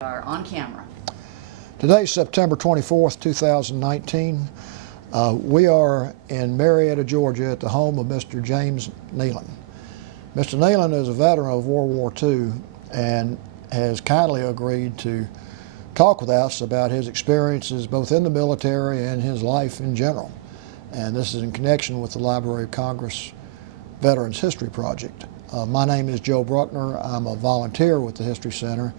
Are on camera. Today is September 24th, 2019. We are in Marietta, Georgia at the home of Mr. James Neyland. Mr. Neyland is a veteran of World War II and has kindly agreed to talk with us about his experiences both in the military and his life in general. And this is in connection with the Library of Congress Veterans History Project. My name is Joe Bruckner. I'm a volunteer with the History Center,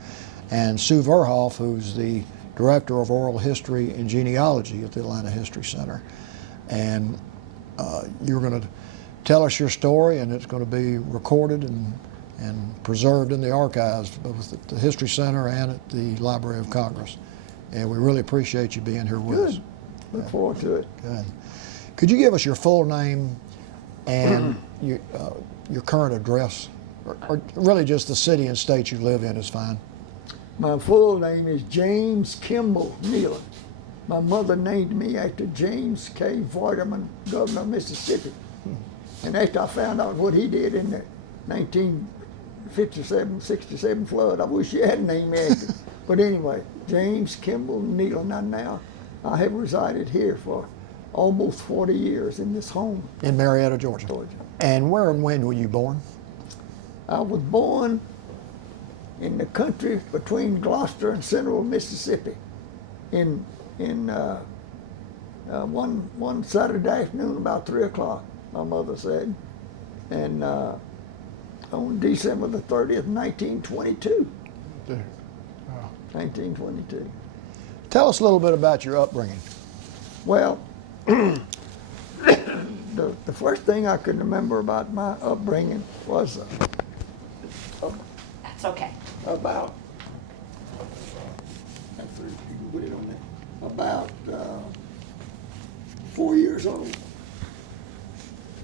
and Sue Verhoff, who's the Director of Oral History and Genealogy at the Atlanta History Center. And you're going to tell us your story, and it's going to be recorded and preserved in the archives, both at the History Center and at the Library of Congress. And we really appreciate you being here with us. Good. Look forward to it. Good. Could you give us your full name and your current address, or really just the city and state you live in is fine? My full name is James Kimball Neyland. My mother named me after James K. Vardaman, governor of Mississippi. And after I found out what he did in the 1957-67 flood, I wish he had named me after. But anyway, James Kimball Neyland. And now I have resided here for almost 40 years in this home. In Marietta, Georgia. And where and when were you born? I was born in the country between Gloucester and central Mississippi in one Saturday afternoon about 3 o'clock, my mother said, and on December the 30th, 1922. Wow. 1922. Tell us a little bit about your upbringing. Well, the first thing I can remember about my upbringing was That's okay. about, after you can put it on there, about 4 years old,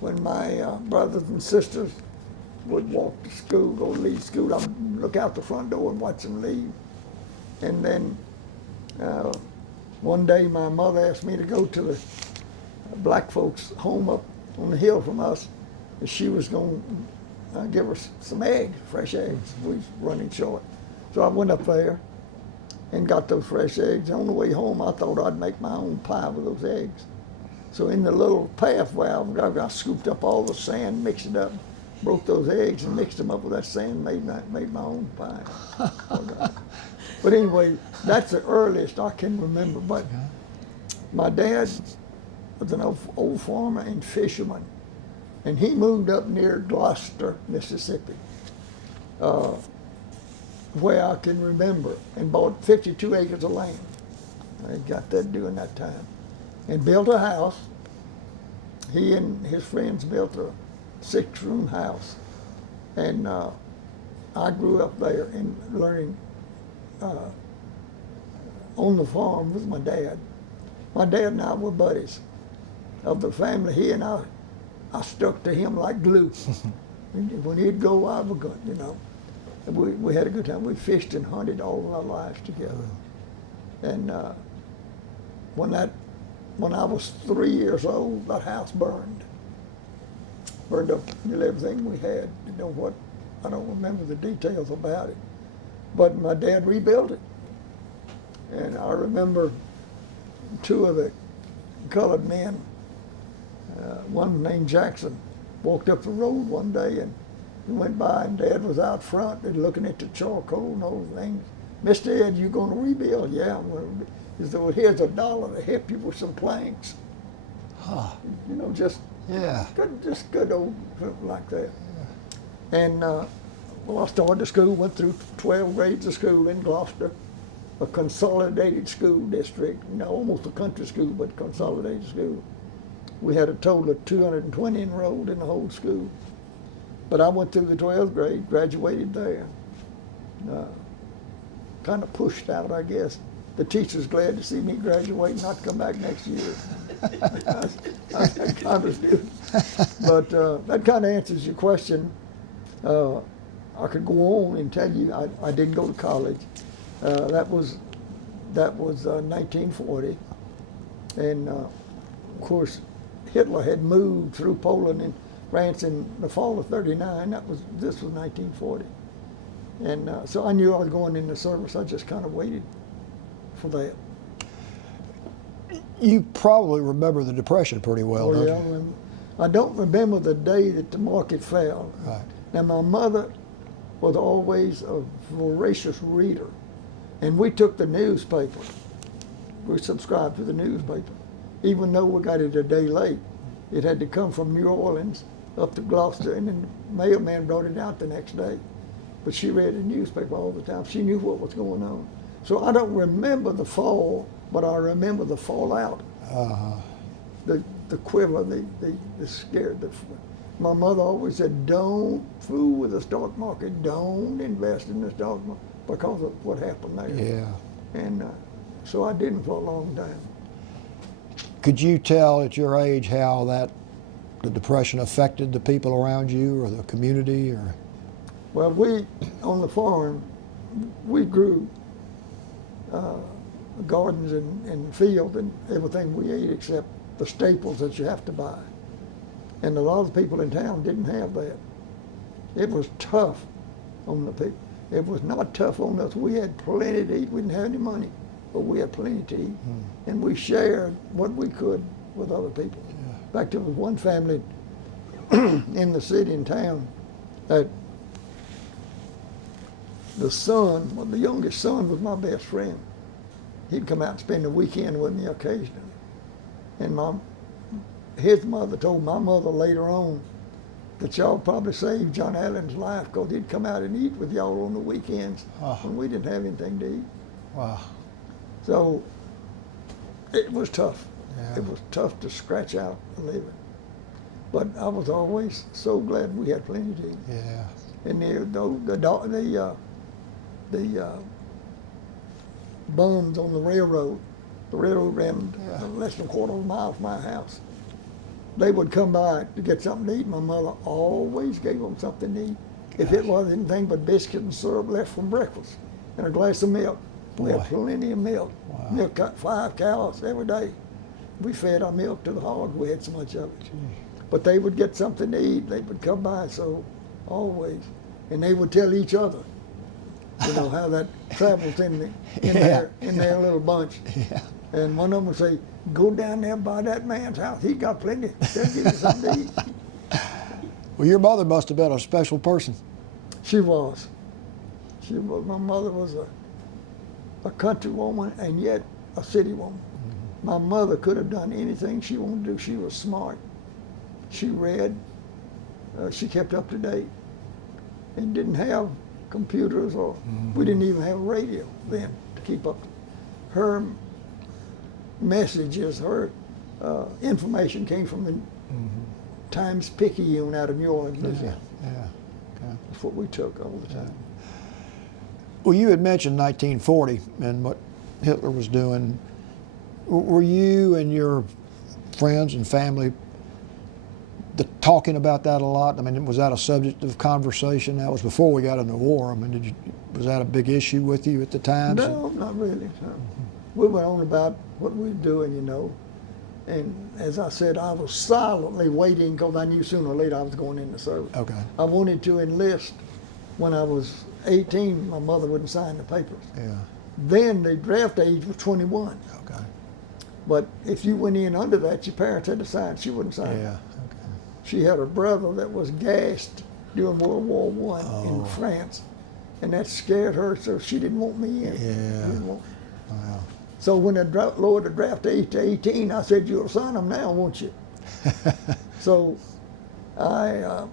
when my brothers and sisters would walk to school, go to leave school. I'd look out the front door and watch them leave. And then one day my mother asked me to go to the black folks' home up on the hill from us, and she was going to give her some eggs, fresh eggs. We was running short. So I went up there and got those fresh eggs. On the way home, I thought I'd make my own pie with those eggs. So in the little path valve, I scooped up all the sand, mixed it up, broke those eggs and mixed them up with that sand, made my own pie. But anyway, that's the earliest I can remember. But my dad was an old farmer and fisherman, and he moved up near Gloucester, Mississippi, where I can remember, and bought 52 acres of land. I got that during that time, and built a house. He and his friends built a 6-room house, and I grew up there and learning on the farm with my dad. My dad and I were buddies of the family. He and I stuck to him like glue. When he'd go, I would go, you know. And we had a good time. We fished and hunted all of our lives together. And when I was 3 years old, that house burned up nearly everything we had. You know what? I don't remember the details about it. But my dad rebuilt it. And I remember 2 of the colored men, one named Jackson, walked up the road one day and he went by, and Dad was out front and looking at the charcoal and all the things. Mr. Ed, you going to rebuild? Yeah. He said, well, here's $1 to help you with some planks. Huh. You know, just good old like that. Yeah. And well, I started to school, went through 12 grades of school in Gloucester, a consolidated school district, you know, almost a country school, but consolidated school. We had a total of 220 enrolled in the whole school. But I went through the 12th grade, graduated there. Kind of pushed out, I guess. The teacher's glad to see me graduate and not come back next year. I kind of do. But that kind of answers your question. I could go on and tell you I didn't go to college. That was 1940, and of course Hitler had moved through Poland and France in the fall of '39. This was 1940, And so I knew I was going in the service. I just kind of waited for that. You probably remember the Depression pretty well, don't Yeah, you? I don't remember the day that the market fell. Right. Now, my mother was always a voracious reader, and we took the newspaper. We subscribed to the newspaper. Even though we got it a day late, it had to come from New Orleans up to Gloucester, and then the mailman brought it out the next day. But she read the newspaper all the time. She knew what was going on. So I don't remember the fall, but I remember the fallout. Uh-huh. The quiver, the scare. My mother always said, don't fool with the stock market. Don't invest in the stock market because of what happened there. Yeah. And so I didn't for a long time. Could you tell at your age how the Depression affected the people around you or the community? Or Well, we, on the farm, we grew gardens and field and everything we ate except the staples that you have to buy. And a lot of the people in town didn't have that. It was tough on the people. It was not tough on us. We had plenty to eat. We didn't have any money, but we had plenty to eat. And we shared what we could with other people. Yeah. In fact, there was one family in the city and town that the son, well, the youngest son was my best friend. He'd come out and spend the weekend with me occasionally. And his mother told my mother later on that y'all probably saved John Allen's life because he'd come out and eat with y'all on the weekends when we didn't have anything to eat. wow. So it was tough. Yeah. It was tough to scratch out a living. But I was always so glad we had plenty to eat. Yeah. And the bums on the railroad ran less than a quarter of a mile from my house. They would come by to get something to eat. My mother always gave them something to eat. If it wasn't anything but biscuit and syrup left from breakfast and a glass of milk. We had plenty of milk. Wow. Milk got 5 cows every day. We fed our milk to the hogs. We had so much of it. But they would get something to eat. They would come by, so always. And they would tell each other, you know, how that travels in their little bunch. Yeah. And one of them would say, go down there by that man's house. He got plenty. They'll give you something to eat. Well, your mother must have been a special person. She was. My mother was a country woman and yet a city woman. Mm-hmm. My mother could have done anything she wanted to do. She was smart. She read. She kept up to date and didn't have computers or we didn't even have a radio then to keep up. Her messages, her information came from the Times-Picayune out of New Orleans, Louisiana. Yeah. Okay. That's what we took all the time. Well, you had mentioned 1940 and what Hitler was doing. Were you and your friends and family talking about that a lot? I mean, was that a subject of conversation? That was before we got into the war. I mean, was that a big issue with you at the time? No, not really. No. We went on about what we were doing, you know. And as I said, I was silently waiting because I knew sooner or later I was going in the service. Okay. I wanted to enlist when I was 18. My mother wouldn't sign the papers. Yeah. Then the draft age was 21. Okay. But if you went in under that, your parents had to sign. She wouldn't sign. Yeah. Okay. She had a brother that was gassed during World War I in France, and that scared her, so she didn't want me in. Yeah. Wow. So when they lowered the draft age to 18, I said, "You'll sign them now, won't you?" So I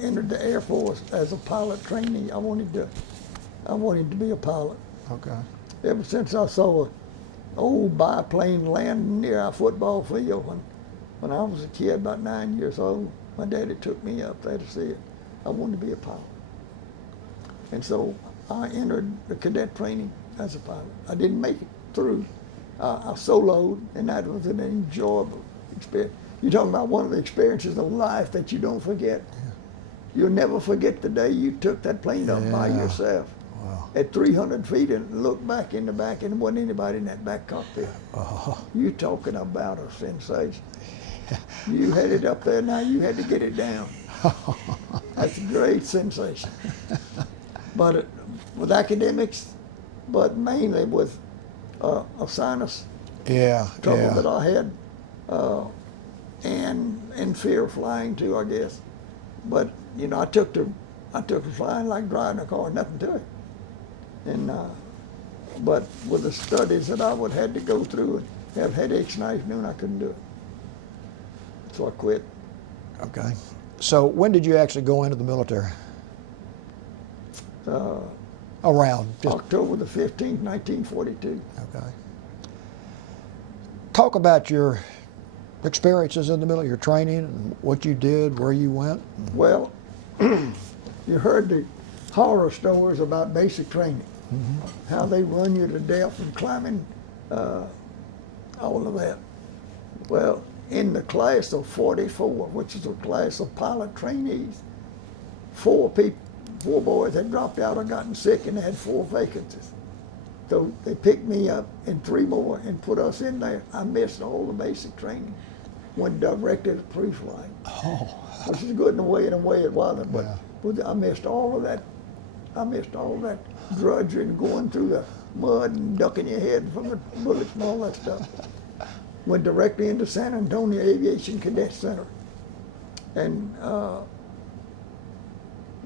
entered the Air Force as a pilot trainee. I wanted to be a pilot. Okay. Ever since I saw an old biplane landing near our football field when I was a kid, about 9 years old, my daddy took me up there to see it. I wanted to be a pilot. And so I entered the cadet training as a pilot. I didn't make it through. I soloed, and that was an enjoyable experience. You're talking about one of the experiences of life that you don't forget. Yeah. You'll never forget the day you took that plane up by yourself. Wow. At 300 feet and looked back in the back and there wasn't anybody in that back cockpit. You talking about a sensation. You had it up there, now you had to get it down. That's a great sensation. but with academics, but mainly with a sinus Yeah, trouble yeah. that I had, and fear of flying too, I guess. But you know, I took to flying like driving a car, nothing to it. And but with the studies that I would had to go through and have headaches in the afternoon, I couldn't do it. So I quit. Okay. So when did you actually go into the military? Around just October the 15th, 1942. okay. Talk about your experiences in the military, your training, and what you did, where you went. Well, you heard the horror stories about basic training, how they run you to death and climbing, all of that. Well, in the class of 44, which is a class of pilot trainees, four boys had dropped out or gotten sick, and they had 4 vacancies. So they picked me up and 3 more and put us in there. I missed all the basic training. Went directly to pre-flight. Oh. Which is good in a way it wasn't, but Yeah. I missed all of that. I missed all that drudging, going through the mud and ducking your head from the bullets and all that stuff. Went directly into San Antonio Aviation Cadet Center. And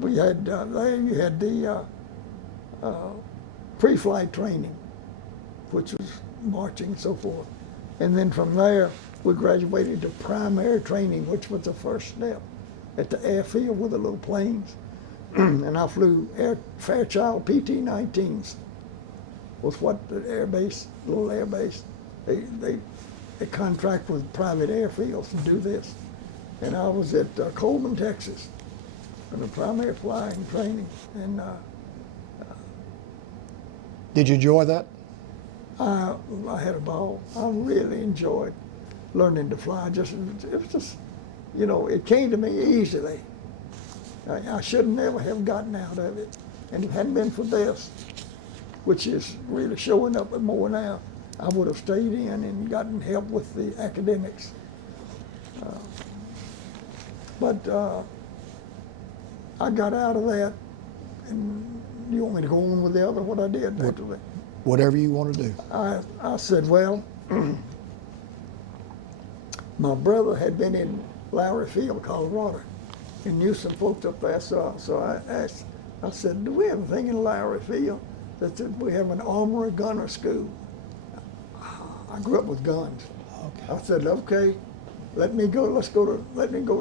we had, there you had the pre-flight training, which was marching and so forth. And then from there, we graduated to primary training, which was the first step at the airfield with the little planes. And I flew Fairchild PT-19s, was what the little air base, they contract with private airfields to do this. And I was at Coleman, Texas, in the primary flying training. And Did you enjoy that? I had a ball. I really enjoyed learning to fly. It was just, you know, it came to me easily. I should never have gotten out of it. And if it hadn't been for this, which is really showing up more now, I would have stayed in and gotten help with the academics. But I got out of that, and you want me to go on with the other, what I did after that? Whatever you want to do. I said, well, my brother had been in Lowry Field, Colorado, and knew some folks up there. So I asked, I said, do we have anything in Lowry Field? They said, we have an armorer gunner school. I grew up with guns. Okay. I said, okay, let me go to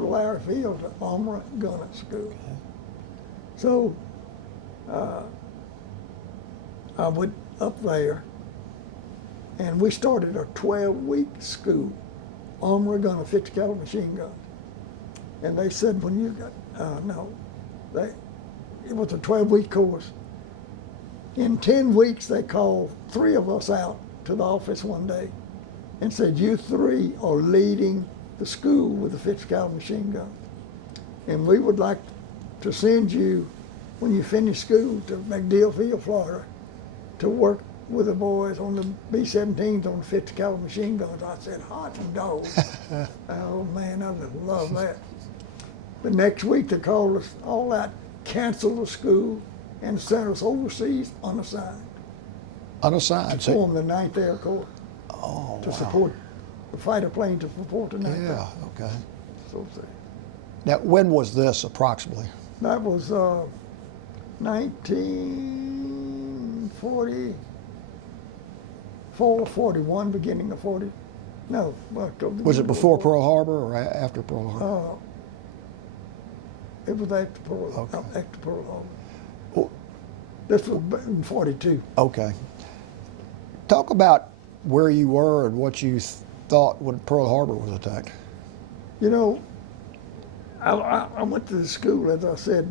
Lowry Field, to armorer gunner school. Okay. So I went up there, and we started a 12-week school, armorer gunner, 50 caliber machine gun. And they said, when you got, it was a 12-week course. In 10 weeks, they called 3 of us out to the office one day and said, you 3 are leading the school with a 50 caliber machine gun. And we would like to send you, when you finish school, to MacDill Field, Florida, to work with the boys on the B-17s on 50 caliber machine guns. I said, hot dogs. Oh man, I just love that. The next week they called us all out, canceled the school, and sent us overseas unassigned. Unassigned. To form the 9th Air Corps. Oh, To wow. support the fighter plane, to support the 9th Air. Yeah, okay. So say. Now, when was this approximately? That was 1944, 41, beginning of 40. No. Was it before Pearl Harbor or after Pearl Harbor? It was after Pearl Okay. After Pearl Harbor. Oh, This was in 42. okay. Talk about where you were and what you thought when Pearl Harbor was attacked. You know, I went to the school, as I said,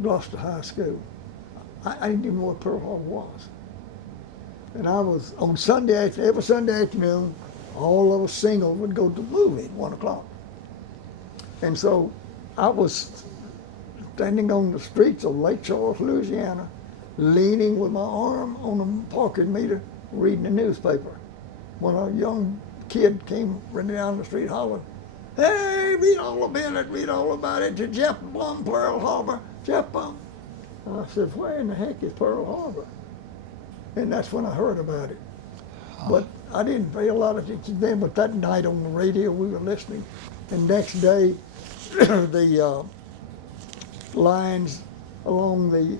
Gloucester High School. I didn't even know what Pearl Harbor was. And I was, on every Sunday afternoon, all of us singles would go to the movie at 1 o'clock. And so I was standing on the streets of Lake Charles, Louisiana, leaning with my arm on the parking meter, reading the newspaper, when a young kid came running down the street hollering, hey, read all about it, to Jeff Blum, Pearl Harbor, Jeff Blum. I said, where in the heck is Pearl Harbor? And that's when I heard about it. But I didn't pay a lot of attention then, but that night on the radio we were listening. And next day, the lines along the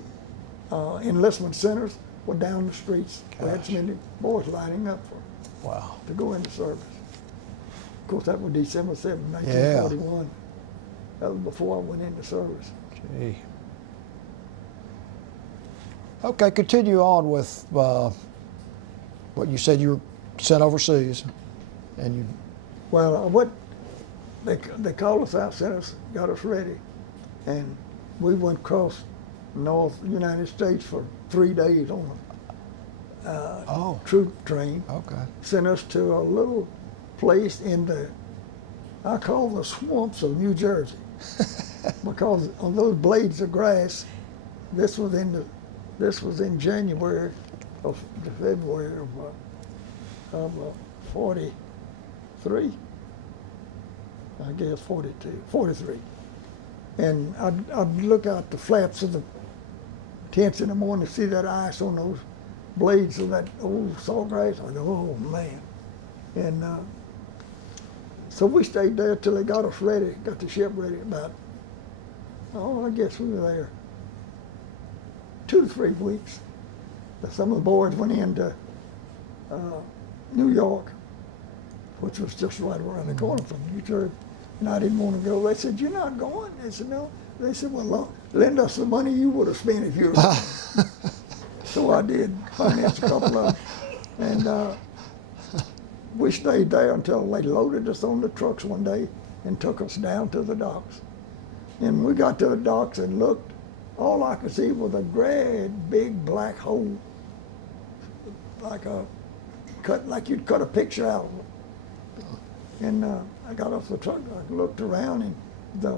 enlistment centers were down the streets. We had so many boys lining up to go into service. Of course, that was December 7, 1941. That was before I went into service. Gee. Okay, continue on with what you said you were sent overseas, and you. Well, they called us out, sent us, got us ready, and we went across North United States for 3 days on a troop train. Okay. Sent us to a little place in I call the swamps of New Jersey, because on those blades of grass, this was in January of February of 43, I guess 43. And I'd look out the flaps of the tents in the morning to see that ice on those blades of that old sawgrass. I go, oh man. And so we stayed there till they got us ready, got the ship ready about, I guess we were there 2 to 3 weeks. Some of the boys went into New York, which was just right around the corner from New Jersey, and I didn't want to go. They said, "You're not going?" They said, "No." They said, "Well, lend us the money you would have spent if you were." So I did finance a couple of them, and we stayed there until they loaded us on the trucks one day and took us down to the docks. And we got to the docks and looked. All I could see was a great big black hole, like you'd cut a picture out of it. And I got off the truck, I looked around, and the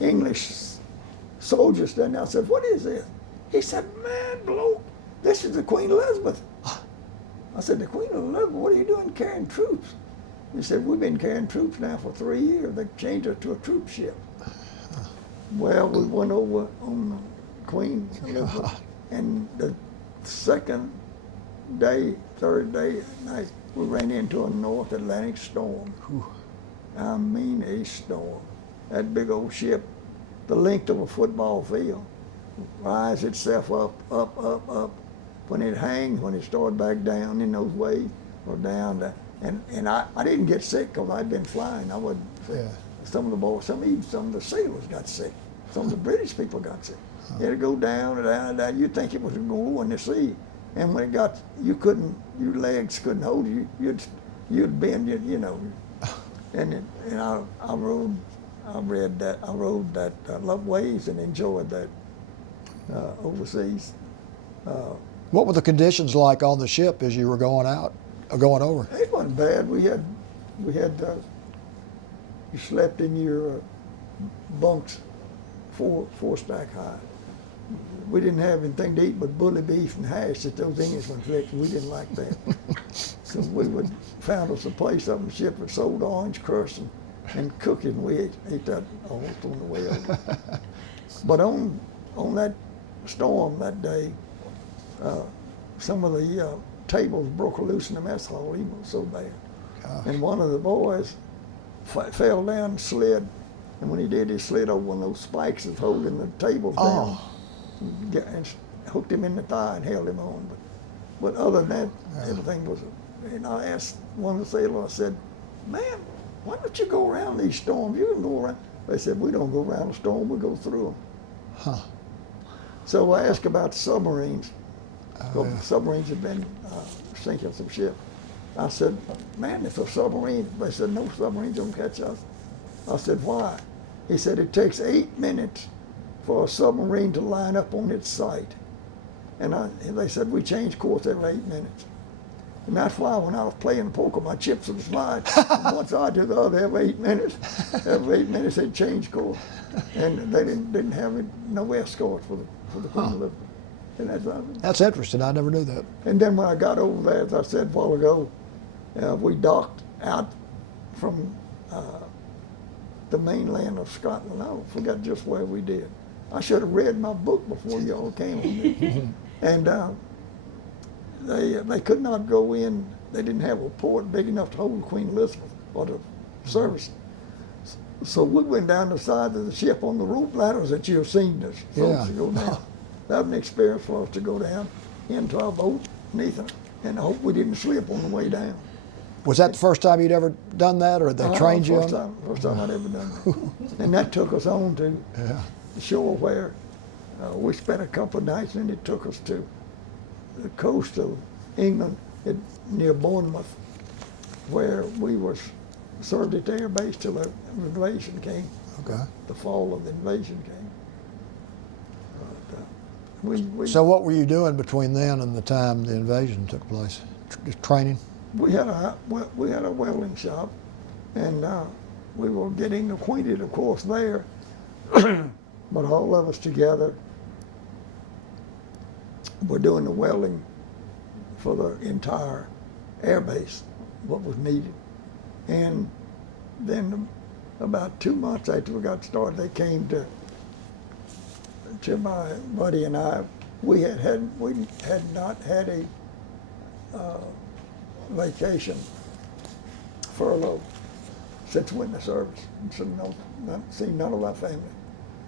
English soldier standing there. I said, "What is this?" He said, "Man, bloke, this is the Queen Elizabeth." I said, "The Queen Elizabeth, what are you doing carrying troops?" He said, "We've been carrying troops now for 3 years. They changed us to a troop ship." Well, we went over on the Queen Elizabeth, and the second day, third day at night, we ran into a North Atlantic storm. I mean a storm. That big old ship, the length of a football field, rise itself up, up, up, up. When it hangs, when it started back down in those waves, or down, and I didn't get sick because I'd been flying. I wasn't sick. Yeah. Some of the boys, even some of the sailors got sick. Some of the British people got sick. It'd go down and down and down. You'd think it was going to go in the sea, and when it got, your legs couldn't hold you. You'd bend, you know. And I rode that Love Waves and enjoyed that overseas. What were the conditions like on the ship as you were going out, or going over? It wasn't bad. We had you slept in your bunks, four stack high. We didn't have anything to eat but bully beef and hash that those Englishmen fixed. We didn't like that. So we found us a place up on the ship that sold orange crusts and cooking. We ate that almost on the way over. But on that storm that day, some of the tables broke loose in the mess hall. Even was so bad. Gosh. And one of the boys fell down and slid. And when he did, he slid over one of those spikes that's holding the tables down. And hooked him in the thigh and held him on. But other than that, everything was. And I asked one of the sailors, I said, "Man, why don't you go around these storms? You can go around." They said, "We don't go around a storm, we go through them." Huh. So I asked about submarines. The submarines had been sinking some ships. I said, "Man, if a submarine," they said, "No submarines don't catch us." I said, "Why?" He said, "It takes 8 minutes for a submarine to line up on its site." And they said, "We change course every 8 minutes." And that's why when I was playing poker, my chips would slide from one side to the other every 8 minutes. Every 8 minutes they'd change course. And they didn't have no escort for the Queen Elizabeth. And that's interesting. I never knew that. And then when I got over there, as I said a while ago, we docked out from the mainland of Scotland. I forgot just where we did. I should have read my book before y'all came on me. And they could not go in. They didn't have a port big enough to hold Queen Elizabeth or the service. So we went down the side of the ship on the rope ladders that you've seen us folks to go down. That was an experience for us to go down into our boat beneath it, and I hope we didn't slip on the way down. Was that the first time you'd ever done that, or they trained you on it? First time I'd ever done that. And that took us on to the shore where we spent a couple of nights, and it took us to the coast of England near Bournemouth, where we were served at the air base till the invasion came. Okay. The fall of the invasion came. But, so what were you doing between then and the time the invasion took place? Just training? We had a welding shop, and we were getting acquainted, of course, there. But all of us together were doing the welding for the entire air base, what was needed. And then about 2 months after we got started, they came to my buddy and I. We had not had a vacation furlough since we went in the service, and so not seen none of our family.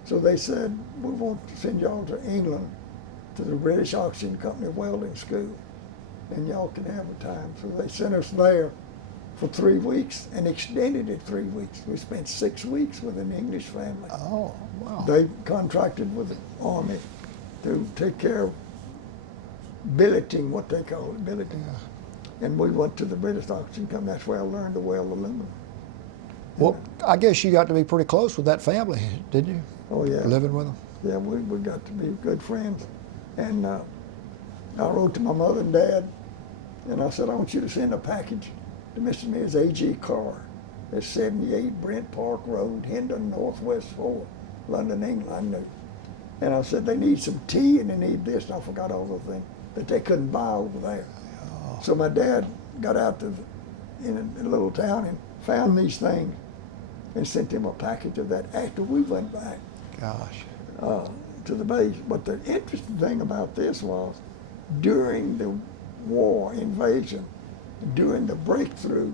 So they said, we want to send y'all to England to the British Oxygen Company Welding School, and y'all can have a time. So they sent us there for 3 weeks and extended it 3 weeks. We spent 6 weeks with an English family. Oh, wow. They contracted with the Army to take care of billeting, what they call it, billeting. Yeah. And we went to the British Oxygen Company. That's where I learned to weld aluminum. Well, I guess you got to be pretty close with that family, didn't you? Oh, yeah. Living with them? Yeah, we got to be good friends. And I wrote to my mother and dad, and I said, I want you to send a package to Mr. and Ms. A.G. Carr. It's 78 Brent Park Road, Hendon, Northwest 4, London, England. I knew. And I said, they need some tea and they need this, and I forgot all the things that they couldn't buy over there. Oh. So my dad got out in a little town and found these things and sent him a package of that after we went back. Gosh. To the base. But the interesting thing about this was, during the war invasion, during the breakthrough,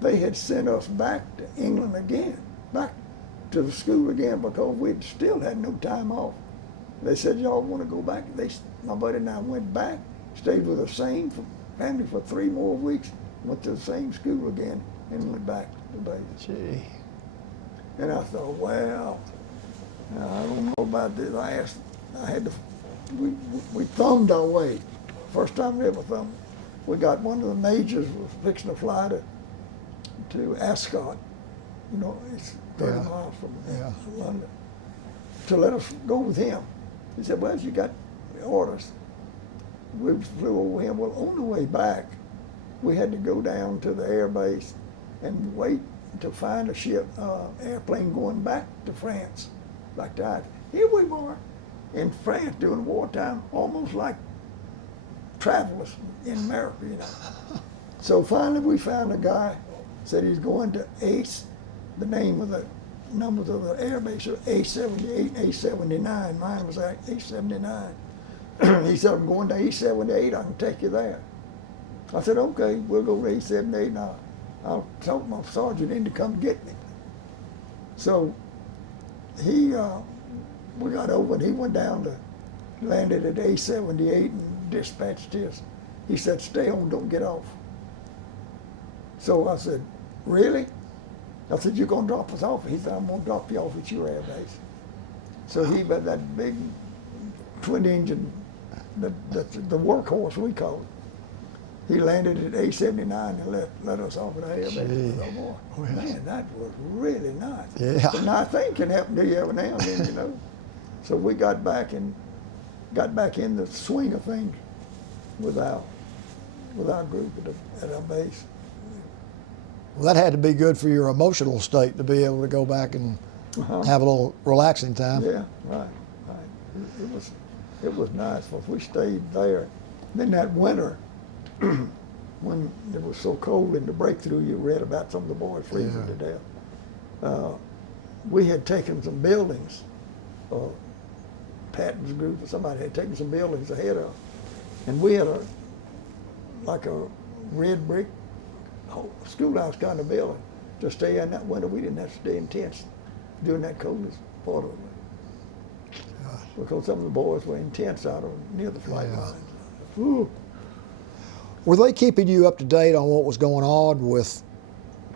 they had sent us back to England again, back to the school again, because we'd still had no time off. They said, y'all want to go back? My buddy and I went back, stayed with the same family for 3 more weeks, went to the same school again, and went back to the base. Gee. And I thought, well, I don't know about this. We thumbed our way. First time we ever thumbed. We got one of the majors was fixing to fly to Ascot. You know, it's 30 miles from London. To let us go with him. He said, well, you got orders. We flew over him. Well, on the way back, we had to go down to the air base and wait to find a airplane going back to France. Like that. Here we were in France during wartime, almost like travelers in America, you know. So finally we found a guy, said he's going to ACE, the name of the numbers of the air base are A78, A79. Mine was A79. He said, I'm going to A78, I can take you there. I said, okay, we'll go to A78 now. I'll talk my sergeant in to come get me. So we got over and he went down landed at A78 and dispatched his. He said, stay on, don't get off. So I said, really? I said, you're going to drop us off? He said, I'm going to drop you off at your air base. So he had that big twin engine, the workhorse we call it. He landed at A79 and let us off at the air base. Oh, boy, man, that was really nice. Yeah. But now, thing can happen to you every now and then, you know. So we got back in the swing of things with our group at our base. Well, that had to be good for your emotional state to be able to go back and have a little relaxing time. Yeah, right. It was nice. Well, we stayed there. Then that winter, when it was so cold in the breakthrough, you read about some of the boys freezing to death. We had taken some buildings Patton's group, or somebody had taken some buildings ahead of us. And we had like a red brick schoolhouse kind of building. To stay in that winter, we didn't have to stay in tents during that coldest part of it. Because some of the boys were in tents out near the flight lines. Ooh. Were they keeping you up to date on what was going on with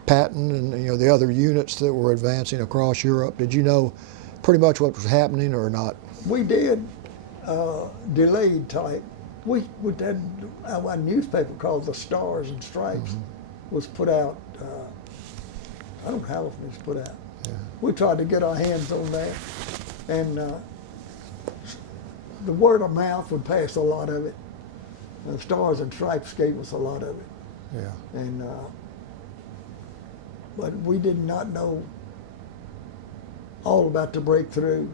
Patton and the other units that were advancing across Europe? Did you know pretty much what was happening or not? We did delayed type. We had our newspaper called the Stars and Stripes was put out. I don't know how often it's put out. Yeah. We tried to get our hands on that, and the word of mouth would pass a lot of it. The Stars and Stripes gave us a lot of it. Yeah. And but we did not know all about the breakthrough.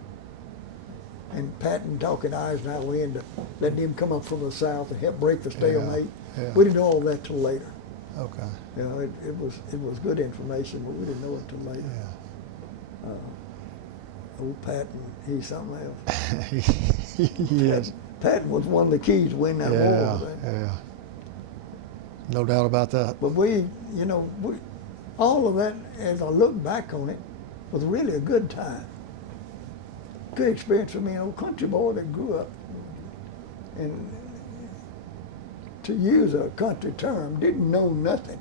And Patton talking Eisenhower into letting him come up from the south and help break the stalemate. Yeah. We didn't know all that till later. Okay. It was good information, but we didn't know it till later. Yeah. Old Patton, he's something else. Yes. Patton was one of the keys to win that war. Yeah. No doubt about that. But we, all of that, as I look back on it, was really a good time. Good experience for me, an old country boy that grew up, and to use a country term, didn't know nothing.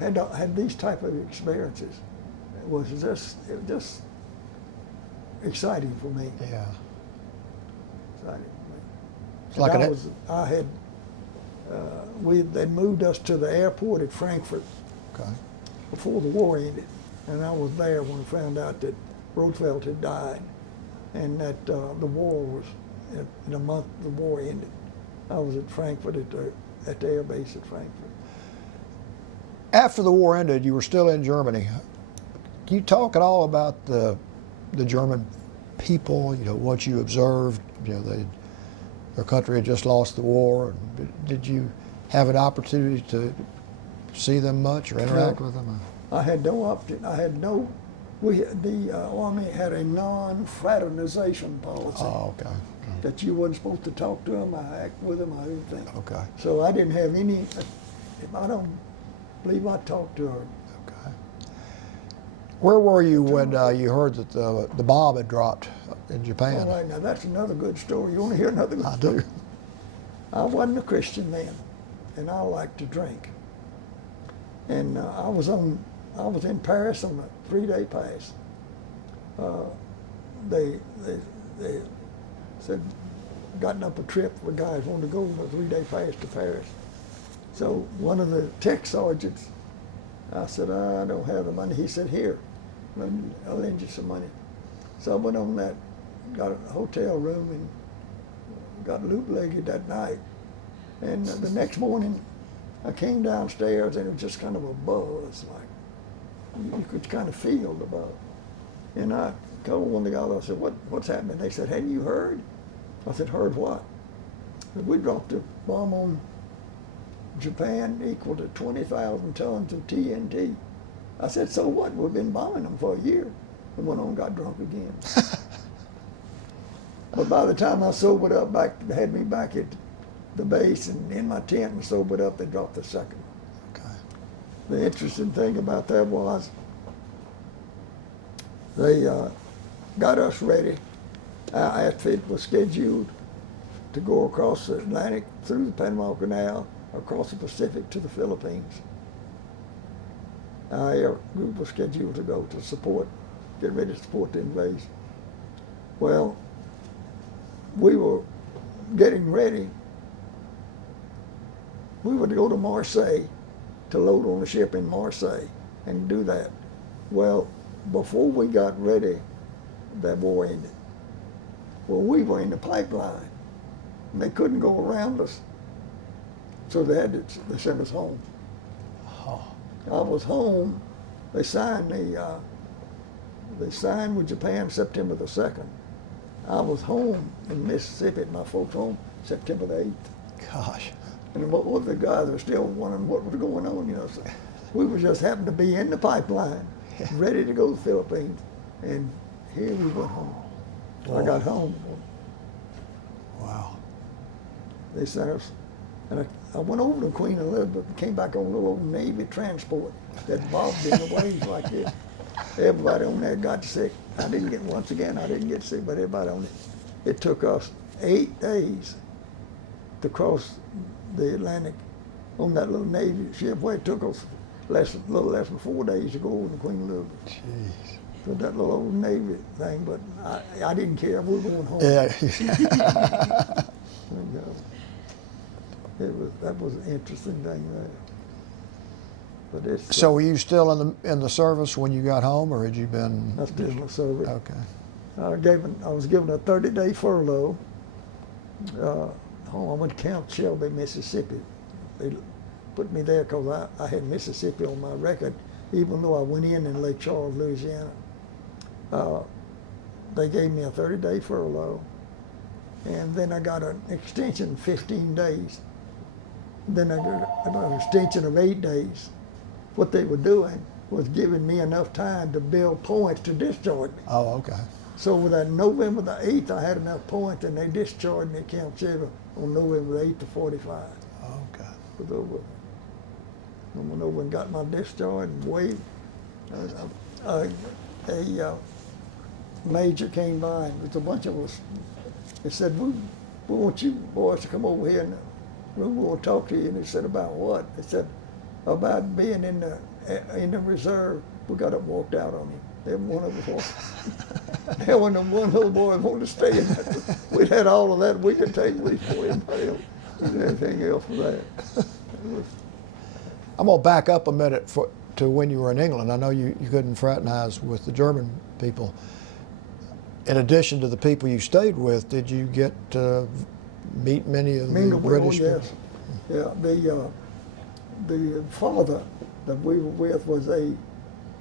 Yeah. Had these type of experiences. It was just exciting for me. Yeah. Exciting It's for me. like They moved us to the airport at Frankfurt Okay. before the war ended, and I was there when we found out that Roosevelt had died, and that the war was in a month. The war ended. I was at Frankfurt at the air base at Frankfurt. After the war ended, you were still in Germany. Can you talk at all about the German people? What you observed. Their country had just lost the war. Did you have an opportunity to see them much or interact with them? I had no option. The Army had a non-fraternization policy. Oh, okay. That you wasn't supposed to talk to them, I act with them, I everything. Okay. So I didn't have any. I don't believe I talked to her. Okay. Where were you when you heard that the bomb had dropped in Japan? All right, now that's another good story. You want to hear another good story? I do. I wasn't a Christian then, and I liked to drink. And I was in Paris on a 3-day pass. They said, gotten up a trip for guys wanted to go on a 3-day pass to Paris. So one of the tech sergeants, I said, I don't have the money. He said, here, I'll lend you some money. So I went on that, got a hotel room and got loop-legged that night. And the next morning, I came downstairs and it was just kind of a buzz, like you could kind of feel the buzz. And I told one of the guys, I said, what's happening? They said, hadn't you heard? I said, heard what? We dropped a bomb on Japan equal to 20,000 tons of TNT. I said, so what? We've been bombing them for a year. And went on and got drunk again. But by the time I sobered up, they had me back at the base and in my tent and sobered up, they dropped the second one. Okay. The interesting thing about that was they got us ready. Our outfit was scheduled to go across the Atlantic, through the Panama Canal, across the Pacific to the Philippines. Our air group was scheduled to go to get ready to support the invasion. Well, we were getting ready. We were to go to Marseille to load on a ship in Marseille and do that. Well, before we got ready, that war ended. Well, we were in the pipeline, and they couldn't go around us, so they sent us home. Oh. I was home. They signed with Japan September the 2nd. I was home in Mississippi at my folks' home September the 8th. Gosh. And what was the guys were still wondering what was going on, So we were just happened to be in the pipeline, ready to go to the Philippines, and here we went home. Boy. I got home. Wow. They sent us, and I went over to Queen Elizabeth and came back on a little old Navy transport that bobbed in the waves like this. Everybody on there got sick. I didn't get sick, but everybody on it. It took us 8 days to cross the Atlantic on that little Navy ship, where it took us a little less than 4 days to go over to Queen Elizabeth. Jeez. So that little old Navy thing, but I didn't care. We were going home. Yeah. That was an interesting thing there. But it's So were you still in the service when you got home, or had you been? I still in the service. Okay. I was given a 30-day furlough. I went to Camp Shelby, Mississippi. They put me there because I had Mississippi on my record, even though I went in Lake Charles, Louisiana. They gave me a 30-day furlough, and then I got an extension of 15 days. Then I got an extension of 8 days. What they were doing was giving me enough time to build points to discharge me. Oh, okay. So with that November the 8th, I had enough points, and they discharged me at Camp Shelby on November the 8th to 45. Okay. Was over. I went over and got my discharge and waved. A major came by, and with a bunch of us. They said, we want you boys to come over here, and we want to talk to you. And they said, about what? They said, about being in the reserve. We got up and walked out on him. Every one of us walked. There wasn't one little boy wanted to stay in that. We'd had all of that. We could take leave for anybody else. Anything else for that. I'm gonna back up a minute to when you were in England. I know you couldn't fraternize with the German people. In addition to the people you stayed with, did you get to meet many of the British people? Yes. Yeah, the father that we were with was a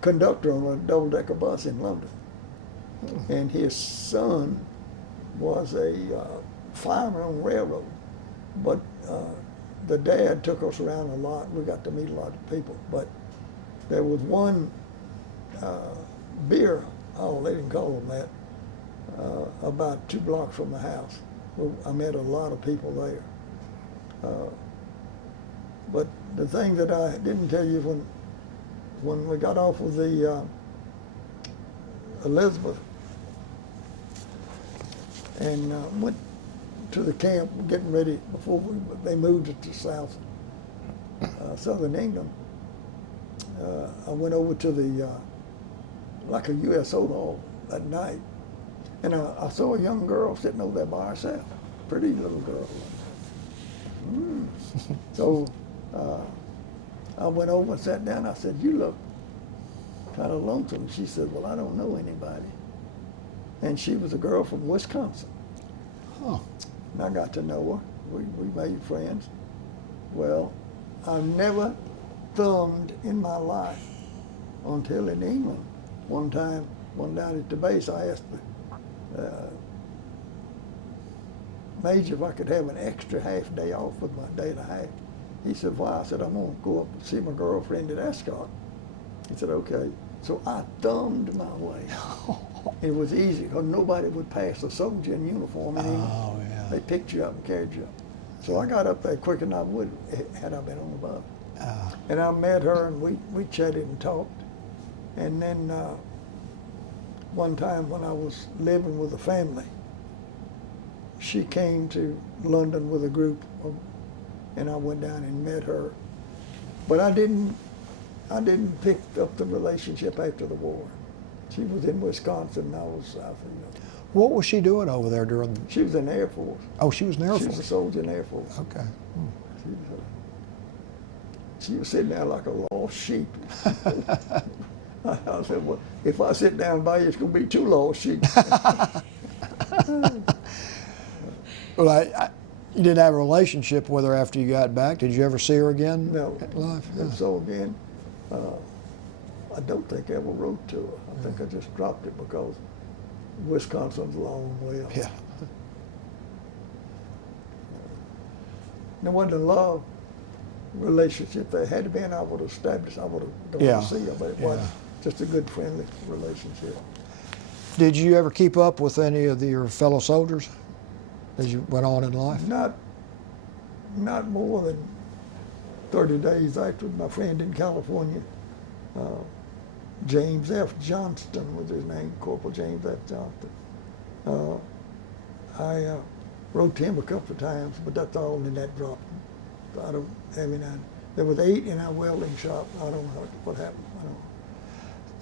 conductor on a double-decker bus in London. And his son was a fireman on the railroad. But the dad took us around a lot. We got to meet a lot of people. But there was one beer hall, they didn't call them that, about 2 blocks from the house. I met a lot of people there. But the thing that I didn't tell you, when we got off of the Elizabeth and went to the camp, getting ready before they moved it to southern England, I went over to the like a USO hall that night, and I saw a young girl sitting over there by herself, pretty little girl. So I went over and sat down. I said, "You look kind of lonesome." She said, "Well, I don't know anybody." And she was a girl from Wisconsin. Huh. And I got to know her. We made friends. Well, I've never thumbed in my life until in England. One time, down at the base, I asked the major if I could have an extra half day off with my day and a half. He said, "Why?" I said, "I'm going to go up and see my girlfriend at Ascot." He said, "Okay." So I thumbed my way. It was easy because nobody would pass a soldier in uniform in England. Oh, yeah. They picked you up and carried you up. So I got up there quicker than I would had I been on the bus. And I met her, and we chatted and talked. And then one time when I was living with a family, she came to London with a group, and I went down and met her. But I didn't pick up the relationship after the war. She was in Wisconsin, and I was south. What was she doing over there during? She was in the Air Force. Oh, she was in the Air She Force. was a soldier in the Air Force. Okay. She was sitting there like a lost sheep. I said, "Well, if I sit down by you, it's going to be 2 lost sheep." Well, you didn't have a relationship with her after you got back. Did you ever see her again? No. Live? And so again, I don't think I ever wrote to her. I think I just dropped it because Wisconsin's a long way off. Yeah. There wasn't a love relationship. There had to be, and I would have established, I would have gone Yeah. to see her, but it Yeah. wasn't just a good friendly relationship. Did you ever keep up with any of your fellow soldiers as you went on in life? Not more than 30 days after my friend in California, James F. Johnston was his name, Corporal James F. Johnston. I wrote to him a couple of times, but that's all in that drop. I don't have any. There was 8 in our welding shop. I don't know what happened. I don't know.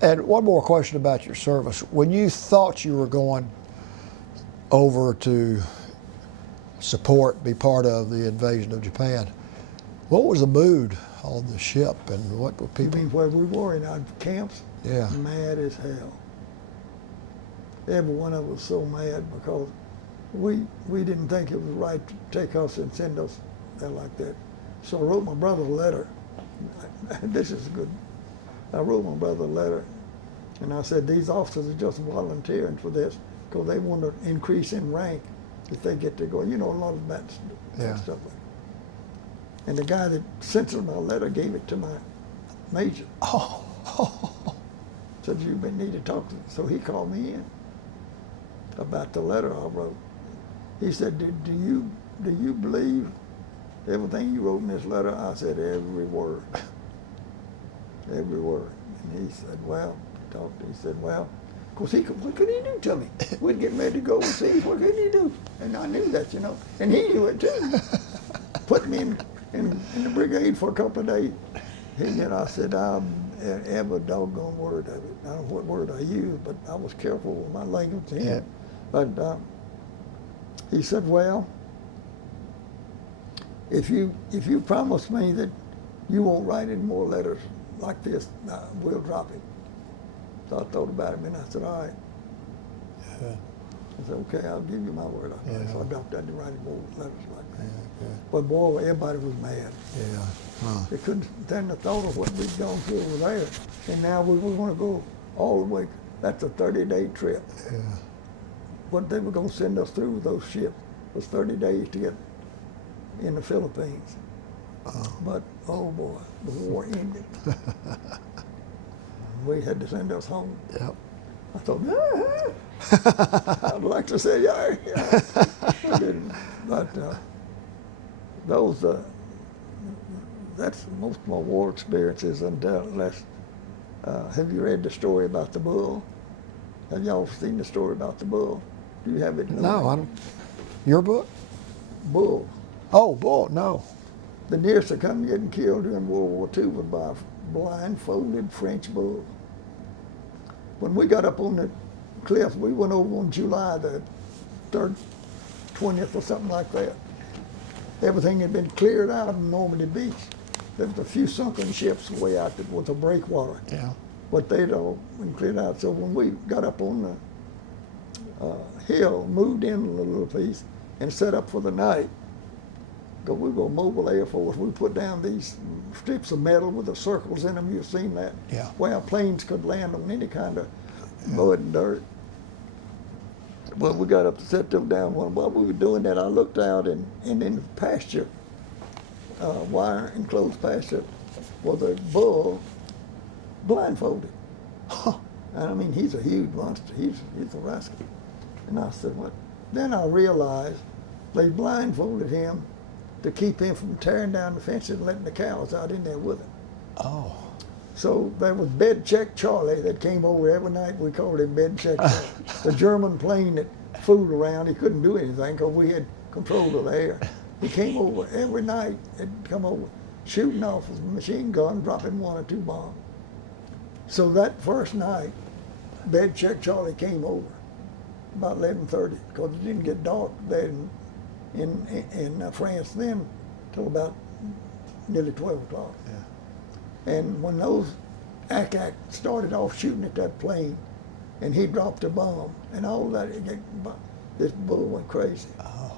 And one more question about your service. When you thought you were going over to support, be part of the invasion of Japan, what was the mood on the ship, and what were You people? mean where we were in our camps? Yeah. Mad as hell. Every one of us was so mad because we didn't think it was right to take us and send us there like that. So I wrote my brother a letter. This is good. I wrote my brother a letter, and I said, these officers are just volunteering for this because they want to increase in rank if they get to go. You know, a lot of that Yeah. stuff. And the guy that sent my letter gave it to my major. Oh. Said, you need to talk to him. So he called me in about the letter I wrote. He said, do you believe everything you wrote in this letter? I said, every word. Every word. And he said, well, he said, well, of course, what could he do to me? We'd get ready to go overseas. What could he do? And I knew that, you know. And he knew it too. Put me in the brigade for a couple of days. And I said, I'll every doggone word of it. I don't know what word I used, but I was careful with my language to him. Yeah. But he said, well, if you promise me that you won't write any more letters like this, we'll drop it. So I thought about it, and I said, all right. Yeah. I said, okay, I'll give you my word. Yeah. So I dropped that to write any more letters like that. Yeah. But boy, everybody was mad. Yeah. Huh. They couldn't stand the thought of what we'd gone through over there. And now we were going to go all the way. That's a 30-day trip. Yeah. What they were going to send us through with those ships was 30 days to get in the Philippines. But, oh boy, the war ended. We had to send us home. Yep. I thought, I'd like to say, yeah. I didn't. But that's most of my war experiences, unless, have you read the story about the bull? Have y'all seen the story about the bull? Do you have it? No, I don't. Your book? Bull. Oh, bull. No. The nearest of coming getting killed during World War II was by a blindfolded French bull. When we got up on the cliff, we went over on July the 3rd, 20th or something like that. Everything had been cleared out of Normandy Beach. There was a few sunken ships way out that was a breakwater. Yeah. But they'd all been cleared out. So when we got up on the hill, moved in a little piece, and set up for the night, because we were a mobile Air Force, we put down these strips of metal with the circles in them. You've seen that? Yeah. Where planes could land on any kind of mud and dirt. Well, we got up to set them down. While we were doing that, I looked out, and in the pasture, wire enclosed pasture, was a bull blindfolded. And I mean, he's a huge monster. He's a rascal. And I said, what? Then I realized they blindfolded him to keep him from tearing down the fences and letting the cows out in there with him. Oh. So there was Bed Check Charlie that came over every night. We called him Bed Check Charlie. The German plane that fooled around. He couldn't do anything because we had control of the air. He came over every night and come over, shooting off his machine gun, dropping 1 or 2 bombs. So that first night, Bed Check Charlie came over about 11:30 because it didn't get dark there in France then till about nearly 12 o'clock. Yeah. And when those ACAC started off shooting at that plane, and he dropped a bomb, and all that, this bull went crazy. Oh.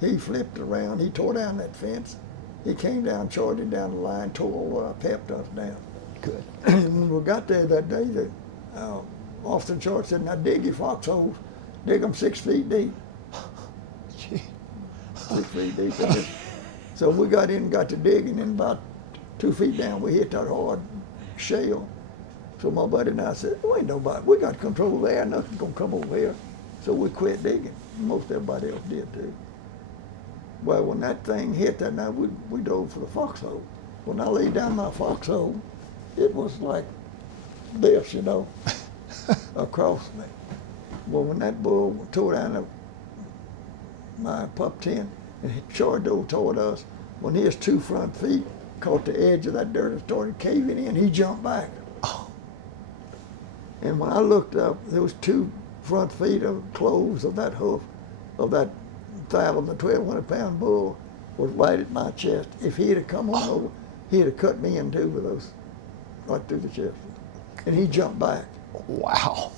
He flipped around, he tore down that fence, he came down, charging down the line, tore pepped us down. Good. And when we got there that day, the officer in charge said, now dig your foxholes, dig them 6 feet deep. Gee. 6 feet deep. So we got in and got to digging, and about 2 feet down, we hit that hard shale. So my buddy and I said, well, ain't nobody, we got control there, nothing's gonna come over here. So we quit digging. Most everybody else did too. Well, when that thing hit that night, we dove for the foxhole. When I laid down my foxhole, it was like this, you know, across me. Well, when that bull tore down my pup tent and he charged over toward us, when his 2 front feet caught the edge of that dirt and started caving in, he jumped back. Oh. And when I looked up, there was 2 front feet of cloves of that hoof of that 1,200-pound bull was right at my chest. If he'd have come on over, he'd have cut me in 2 with those, right through the chest. And he jumped back. Wow.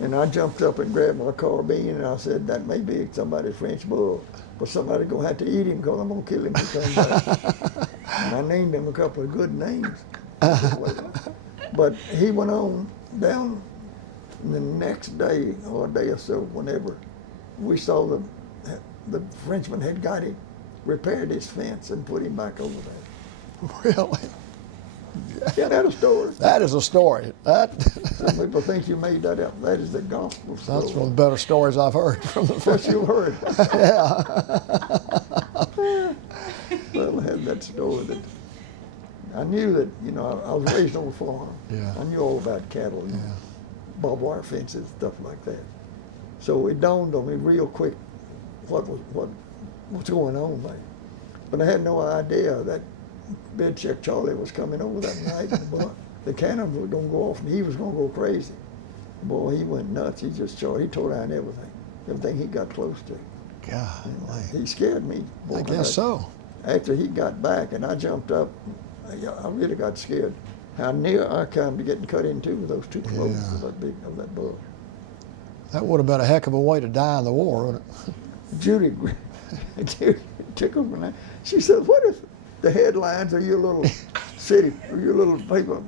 And I jumped up and grabbed my carbine and I said, that may be somebody's French bull, but somebody's gonna have to eat him because I'm gonna kill him if he comes back. And I named him a couple of good names. But he went on down the next day or a day or so, whenever we saw the Frenchman had got him, repaired his fence and put him back over there. Really? Yeah, that's a story. That is a story. Some people think you made that up. That is the gospel story. That's one of the better stories I've heard from the What you heard. Yeah. Well, I had that story that I knew that, you know, I was raised on a farm. Yeah. I knew all about cattle and barbed wire fences, stuff like that. So it dawned on me real quick what's going on, mate. But I had no idea that Bed Check Charlie was coming over that night, and the cannons were going to go off, and he was going to go crazy. Boy, he went nuts. He tore down everything he got close to. God, He scared me. Boy, I guess so. After he got back and I jumped up, I really got scared. How near I come to getting cut in 2 with those 2 cloves of that bull. That would have been a heck of a way to die in the war, wouldn't it? Judy tickled me. She said, what if the headlines of your little city, or your little paper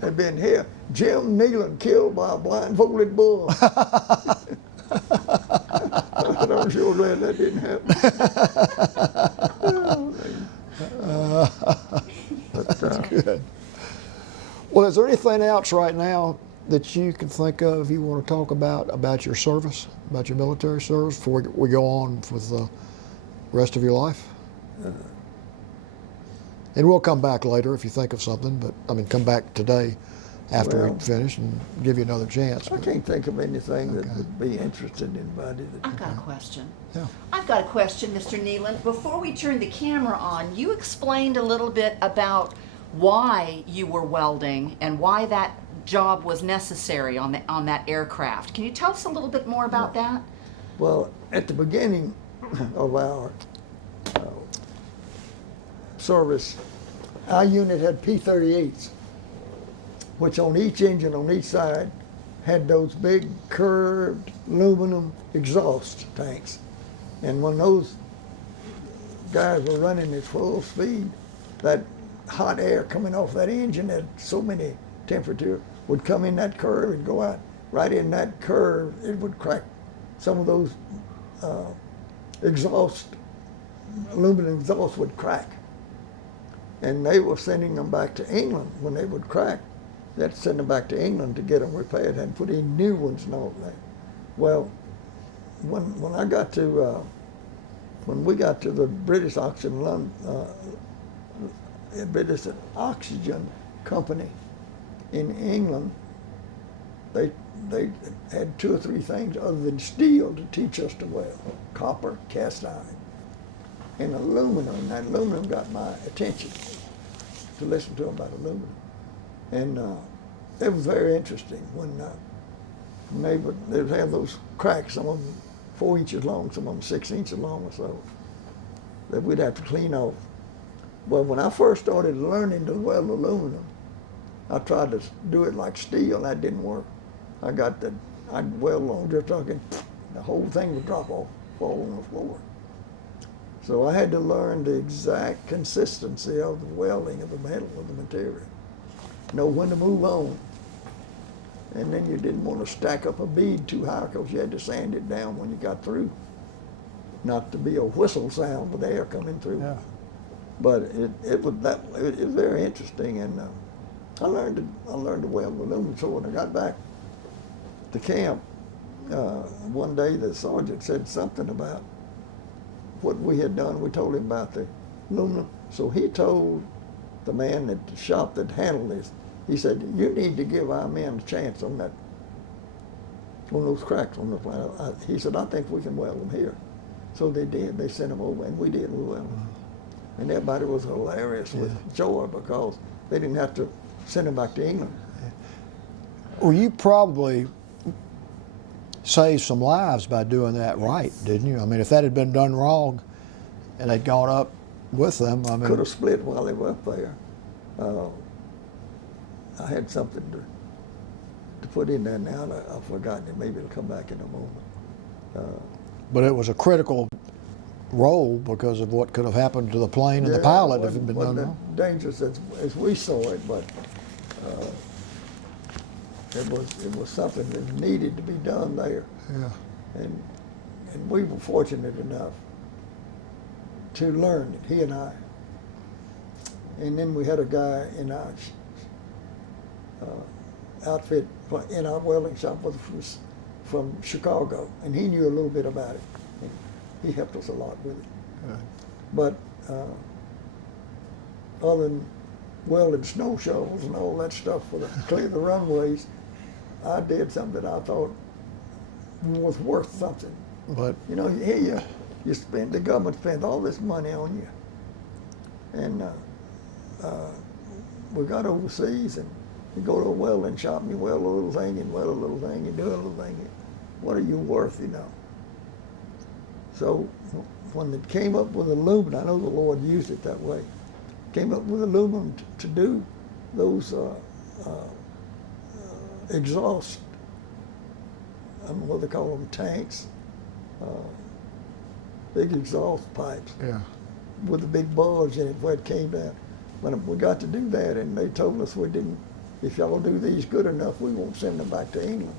had been here, Jim Neyland killed by a blindfolded bull? I'm sure glad that didn't happen. Good. Well, is there anything else right now that you can think of you want to talk about your service, about your military service, before we go on with the rest of your life? And we'll come back later if you think of something, but I mean, come back today after we finish and give you another chance. I can't think of anything that would be interested in anybody. I've got a question. Yeah. I've got a question, Mr. Neyland. Before we turn the camera on, you explained a little bit about why you were welding and why that job was necessary on that aircraft. Can you tell us a little bit more about that? Well, at the beginning of our service, our unit had P-38s, which on each engine on each side had those big curved aluminum exhaust tanks. And when those guys were running at full speed, that hot air coming off that engine at so many temperature would come in that curve and go out. Right in that curve, it would crack. Some of those aluminum exhausts would crack. And they were sending them back to England. When they would crack, they'd send them back to England to get them repaired and put in new ones and all that. Well, when we got to the British Oxygen Company in England, they had 2 or 3 things other than steel to teach us to weld: copper, cast iron, and aluminum. And that aluminum got my attention to listen to them about aluminum. And it was very interesting when they would have those cracks, some of them 4 inches long, some of them 6 inches long or so, that we'd have to clean off. Well, when I first started learning to weld aluminum, I tried to do it like steel, and that didn't work. I'd weld along just talking, the whole thing would drop off, fall on the floor. So I had to learn the exact consistency of the welding of the metal, of the material. Know when to move on. And then you didn't want to stack up a bead too high because you had to sand it down when you got through. Not to be a whistle sound with air coming through. Yeah. But it was very interesting, and I learned to weld aluminum. So when I got back to camp, one day the sergeant said something about what we had done. We told him about the aluminum. So he told the man at the shop that handled this, he said, "You need to give our men a chance on those cracks on the plant." He said, "I think we can weld them here." So they did. They sent them over, and we did. We welded them. And everybody was hilarious with joy because they didn't have to send them back to England. Well, you probably saved some lives by doing that right, didn't you? I mean, if that had been done wrong and they'd gone up with them, I mean. Could have split while they were up there. I had something to put in there now, and I've forgotten it. Maybe it'll come back in a moment. But it was a critical role because of what could have happened to the plane and the pilot if it had been done wrong. Dangerous as we saw it, but it was something that needed to be done there. Yeah. And we were fortunate enough to learn it, he and I. And then we had a guy in our outfit in our welding shop was from Chicago, and he knew a little bit about it. And he helped us a lot with it. Good. But other than welding snow shovels and all that stuff for to clear the runways, I did something that I thought was worth something. But You know, here the government spends all this money on you. And we got overseas, and you go to a welding shop and you weld a little thing and weld a little thing and do a little thing. What are you worth, you know? So when it came up with aluminum, I know the Lord used it that way, came up with aluminum to do those exhaust, I don't know what they call them, tanks, big exhaust pipes yeah, with a big bulge in it where it came down. When we got to do that, and they told us we didn't, if y'all do these good enough, we won't send them back to England.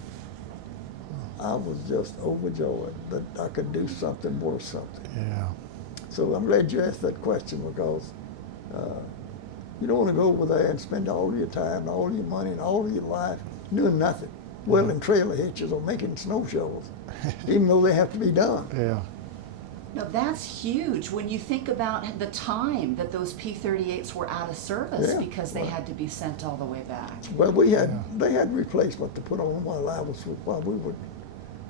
I was just overjoyed that I could do something worth something. yeah. So I'm glad you asked that question, because you don't want to go over there and spend all your time and all your money and all of your life doing nothing, welding trailer hitches or making snow shovels, even though they have to be done. Yeah. No, that's huge when you think about the time that those P-38s were out of service Yeah. because they had to be sent all the way back. Well, Yeah. they had replacement to put on while we were,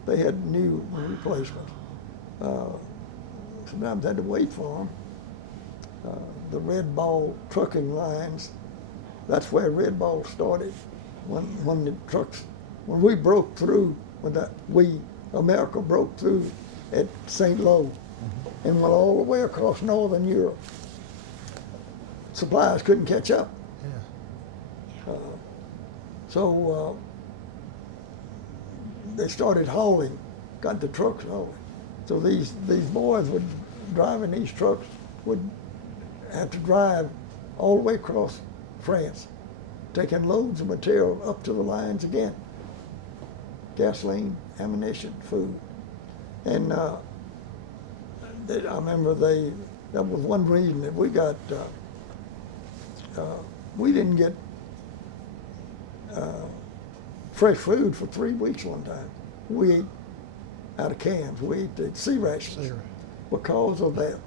they had new replacements. Sometimes I had to wait for them. The Red Ball trucking lines, that's where Red Ball started. When the trucks, when we broke through, America broke through at St. Lo and went all the way across northern Europe. Supplies couldn't catch up. Yeah. So they started hauling, got the trucks hauling. So these boys driving these trucks would have to drive all the way across France, taking loads of material up to the lines again. Gasoline, ammunition, food. And I remember that was one reason that we got, we didn't get fresh food for 3 weeks one time. We ate out of cans. We ate the sea rations because of that,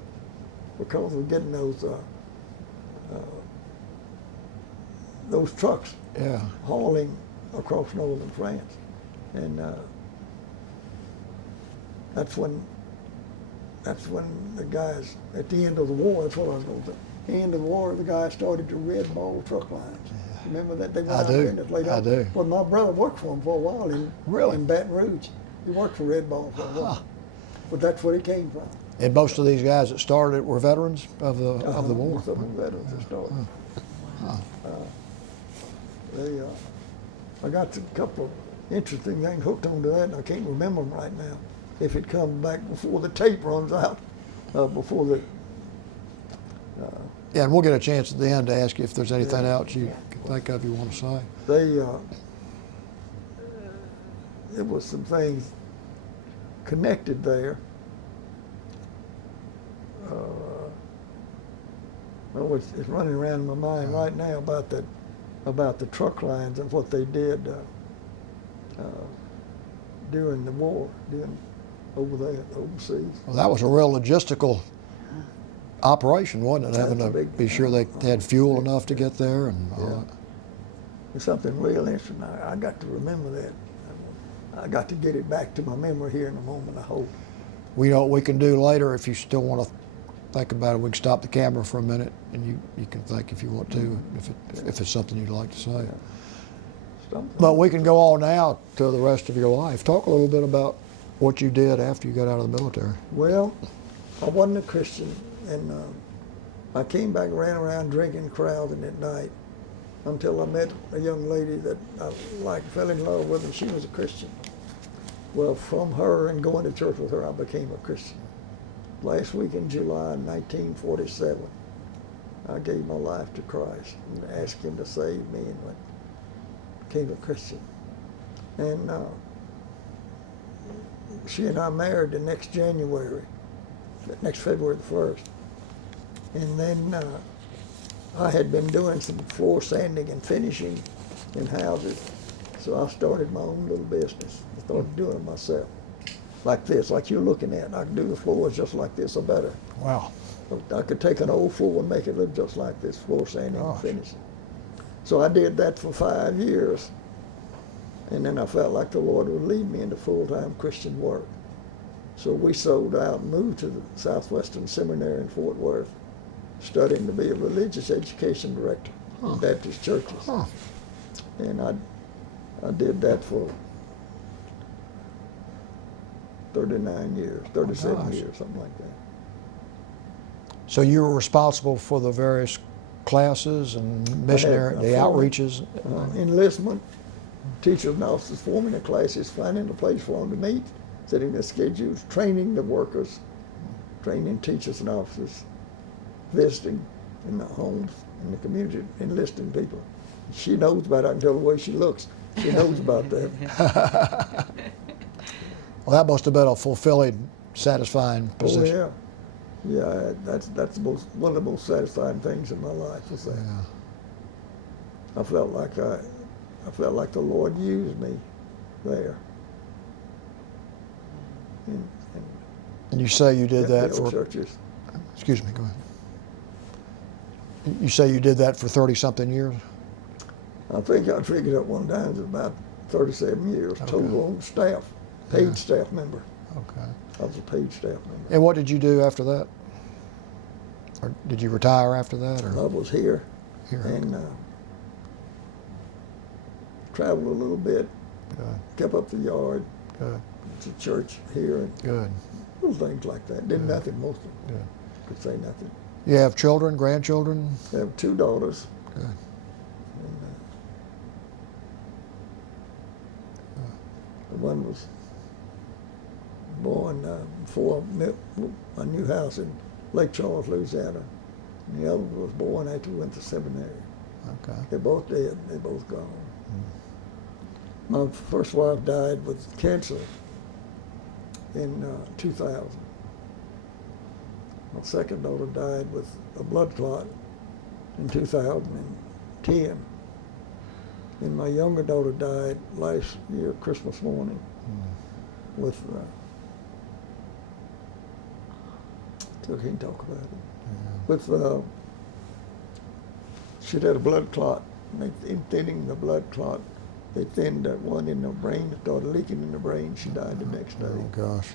because of getting those trucks Yeah. hauling across northern France. And that's when the guys, at the end of the war, that's what I was going to say. At the end of the war, the guys started the Red Ball truck lines. Remember that? They went I out do. there and it laid I out. do. Well, my brother worked for them for a while Really? in Baton Rouge. He worked for Red Ball for a while. But that's where he came from. And most of these guys that started it were veterans of the war. Most of them were veterans that started. I got a couple of interesting things hooked onto that, and I can't remember them right now. If it comes back before the tape runs out, before the. Yeah, and we'll get a chance at the end to ask you if there's anything else you can think of you want to say. There was some things connected there. It's running around in my mind right now about that about the truck lines and what they did during the war, over there overseas. Well, that was a real logistical operation, wasn't it? Having That's a to big- be sure they had fuel enough to get there and all Yeah. that. It's something real interesting. I got to remember that. I got to get it back to my memory here in a moment, I hope. We know what we can do later if you still want to think about it. We can stop the camera for a minute and you can think if you want to, if it's something you'd like to say. Something. But we can go on now to the rest of your life. Talk a little bit about what you did after you got out of the military. Well, I wasn't a Christian, and I came back and ran around drinking, carousing at night until I met a young lady that I fell in love with, and she was a Christian. Well, from her and going to church with her, I became a Christian. Last week in July 1947, I gave my life to Christ and asked Him to save me, and became a Christian. And she and I married the next January, next February the 1st. And then I had been doing some floor sanding and finishing in houses, so I started my own little business. I started doing it myself, like this, like you're looking at. I could do the floors just like this or better. Wow. I could take an old floor and make it look just like this, floor sanding and Gosh. finishing. So I did that for 5 years, and then I felt like the Lord would lead me into full-time Christian work. So we sold out and moved to the Southwestern Seminary in Fort Worth, studying to be a religious education director in Baptist churches. Huh. And I did that for 39 years, 37 gosh. years, something like that. So you were responsible for the various classes and missionary, the outreaches. Enlistment, teachers and officers forming the classes, finding a place for them to meet, setting their schedules, training the workers, training teachers and officers, visiting in the homes, in the community, enlisting people. She knows about it. I can tell the way she looks. She knows about that. Well, that must have been a fulfilling, satisfying position. Oh, yeah. Yeah, that's one of the most satisfying things in my life was that. Yeah. I felt like the Lord used me there. And you say you did that build for, churches. excuse me, go ahead. You say you did that for 30-something years? I think I figured up one time it's about 37 years total on staff, paid staff member. Okay. I was a paid staff member. And what did you do after that? Or did you retire after that? I Or was here here? and traveled a little bit, Good, kept up the yard, good, to church here, and good, little things like that. Did nothing most of it. good. Could say nothing. You have children, grandchildren? I have 2 daughters. Good. And, one was born before a new house in Lake Charles, Louisiana. And the other one was born after we went to seminary. Okay. They're both dead. They're both gone. My first wife died with cancer in 2000. My second daughter died with a blood clot in 2010. And my younger daughter died last year, Christmas morning, with, still can't talk about it, with, she'd had a blood clot. In thinning the blood clot, they thinned that one in the brain, it started leaking in the brain. She died the next day. Oh, gosh.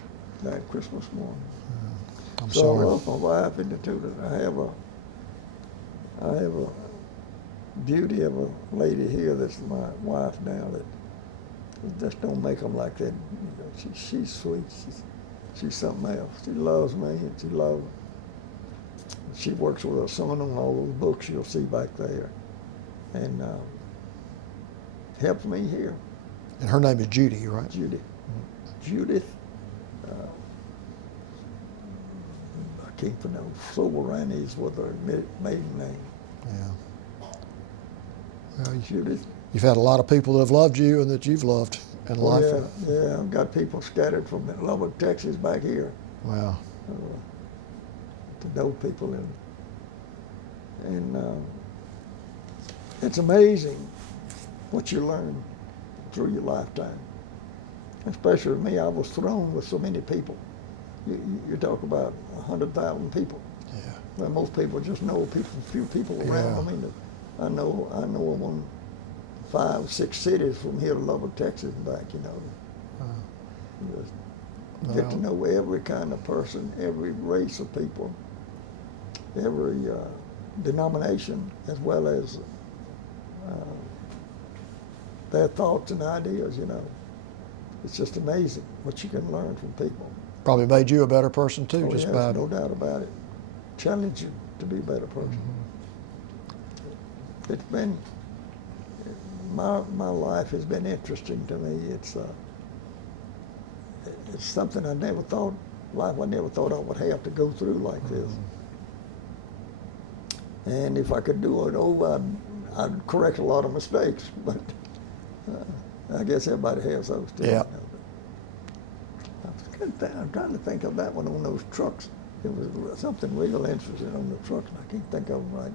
Died Christmas morning. I'm So sorry. I lost my wife in the two. I have a beauty of a lady here that's my wife now that just don't make them like that. You know, she's sweet. She's something else. She loves me and she works with her son on all those books you'll see back there, and helps me here. And her name is Judy, right? Judith. I can't pronounce. Soberani is what her maiden name. Yeah. Well, Judith. you've had a lot of people that have loved you and that you've loved in life. Yeah, I've got people scattered from Lubbock, Texas, back here Wow. To know people and it's amazing what you learn through your lifetime. Especially with me, I was thrown with so many people. You talk about 100,000 people. Yeah. Well, most people just know few people around. Yeah. I mean, I know them on 5, 6 cities from here to Lubbock, Texas, and back. You know, just get to Well, know every kind of person, every race of people, every denomination, as well as their thoughts and ideas. You know, it's just amazing what you can learn from people. probably made you a better person too, Oh, just yes, about. no doubt about it. Challenge you to be a better person. It's been, my life has been interesting to me. It's something I never thought I would have to go through like this. And if I could do it over, I'd correct a lot of mistakes, but I guess everybody has those too. Yeah. I'm trying to think of that one on those trucks. It was something real interesting on the trucks, and I can't think of them right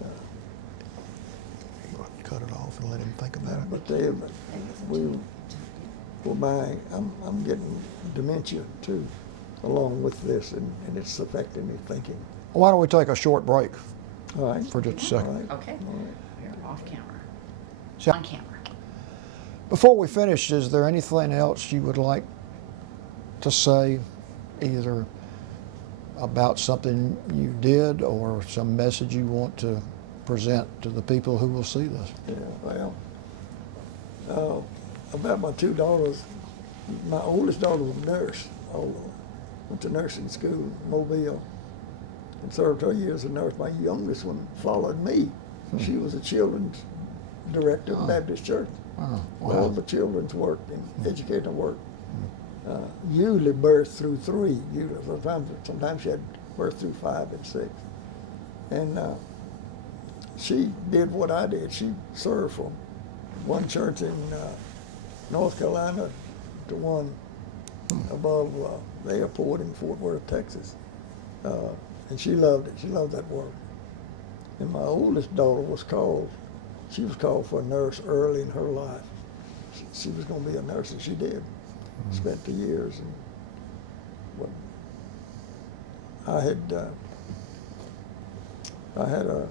now. Cut it off and let him think about it. But I'm getting dementia too, along with this, and it's affecting me thinking. Why don't we take a short break All right. for just a second? All right. Okay. All right. We're off camera. So- On camera. Before we finish, is there anything else you would like to say, either about something you did or some message you want to present to the people who will see this? Yeah, well, about my 2 daughters, my oldest daughter was a nurse, went to nursing school in Mobile and served her years as a nurse. My youngest one followed me. She was a children's director of Baptist Church. Oh, All wow. the children's work and educational work. Usually birth through 3. Usually, sometimes she had birth through 5 and 6. And she did what I did. She served from one church in North Carolina to one above the airport in Fort Worth, Texas. And she loved it. She loved that work. And my oldest daughter she was called for a nurse early in her life. She was going to be a nurse, and she did. Spent 2 years. And I had a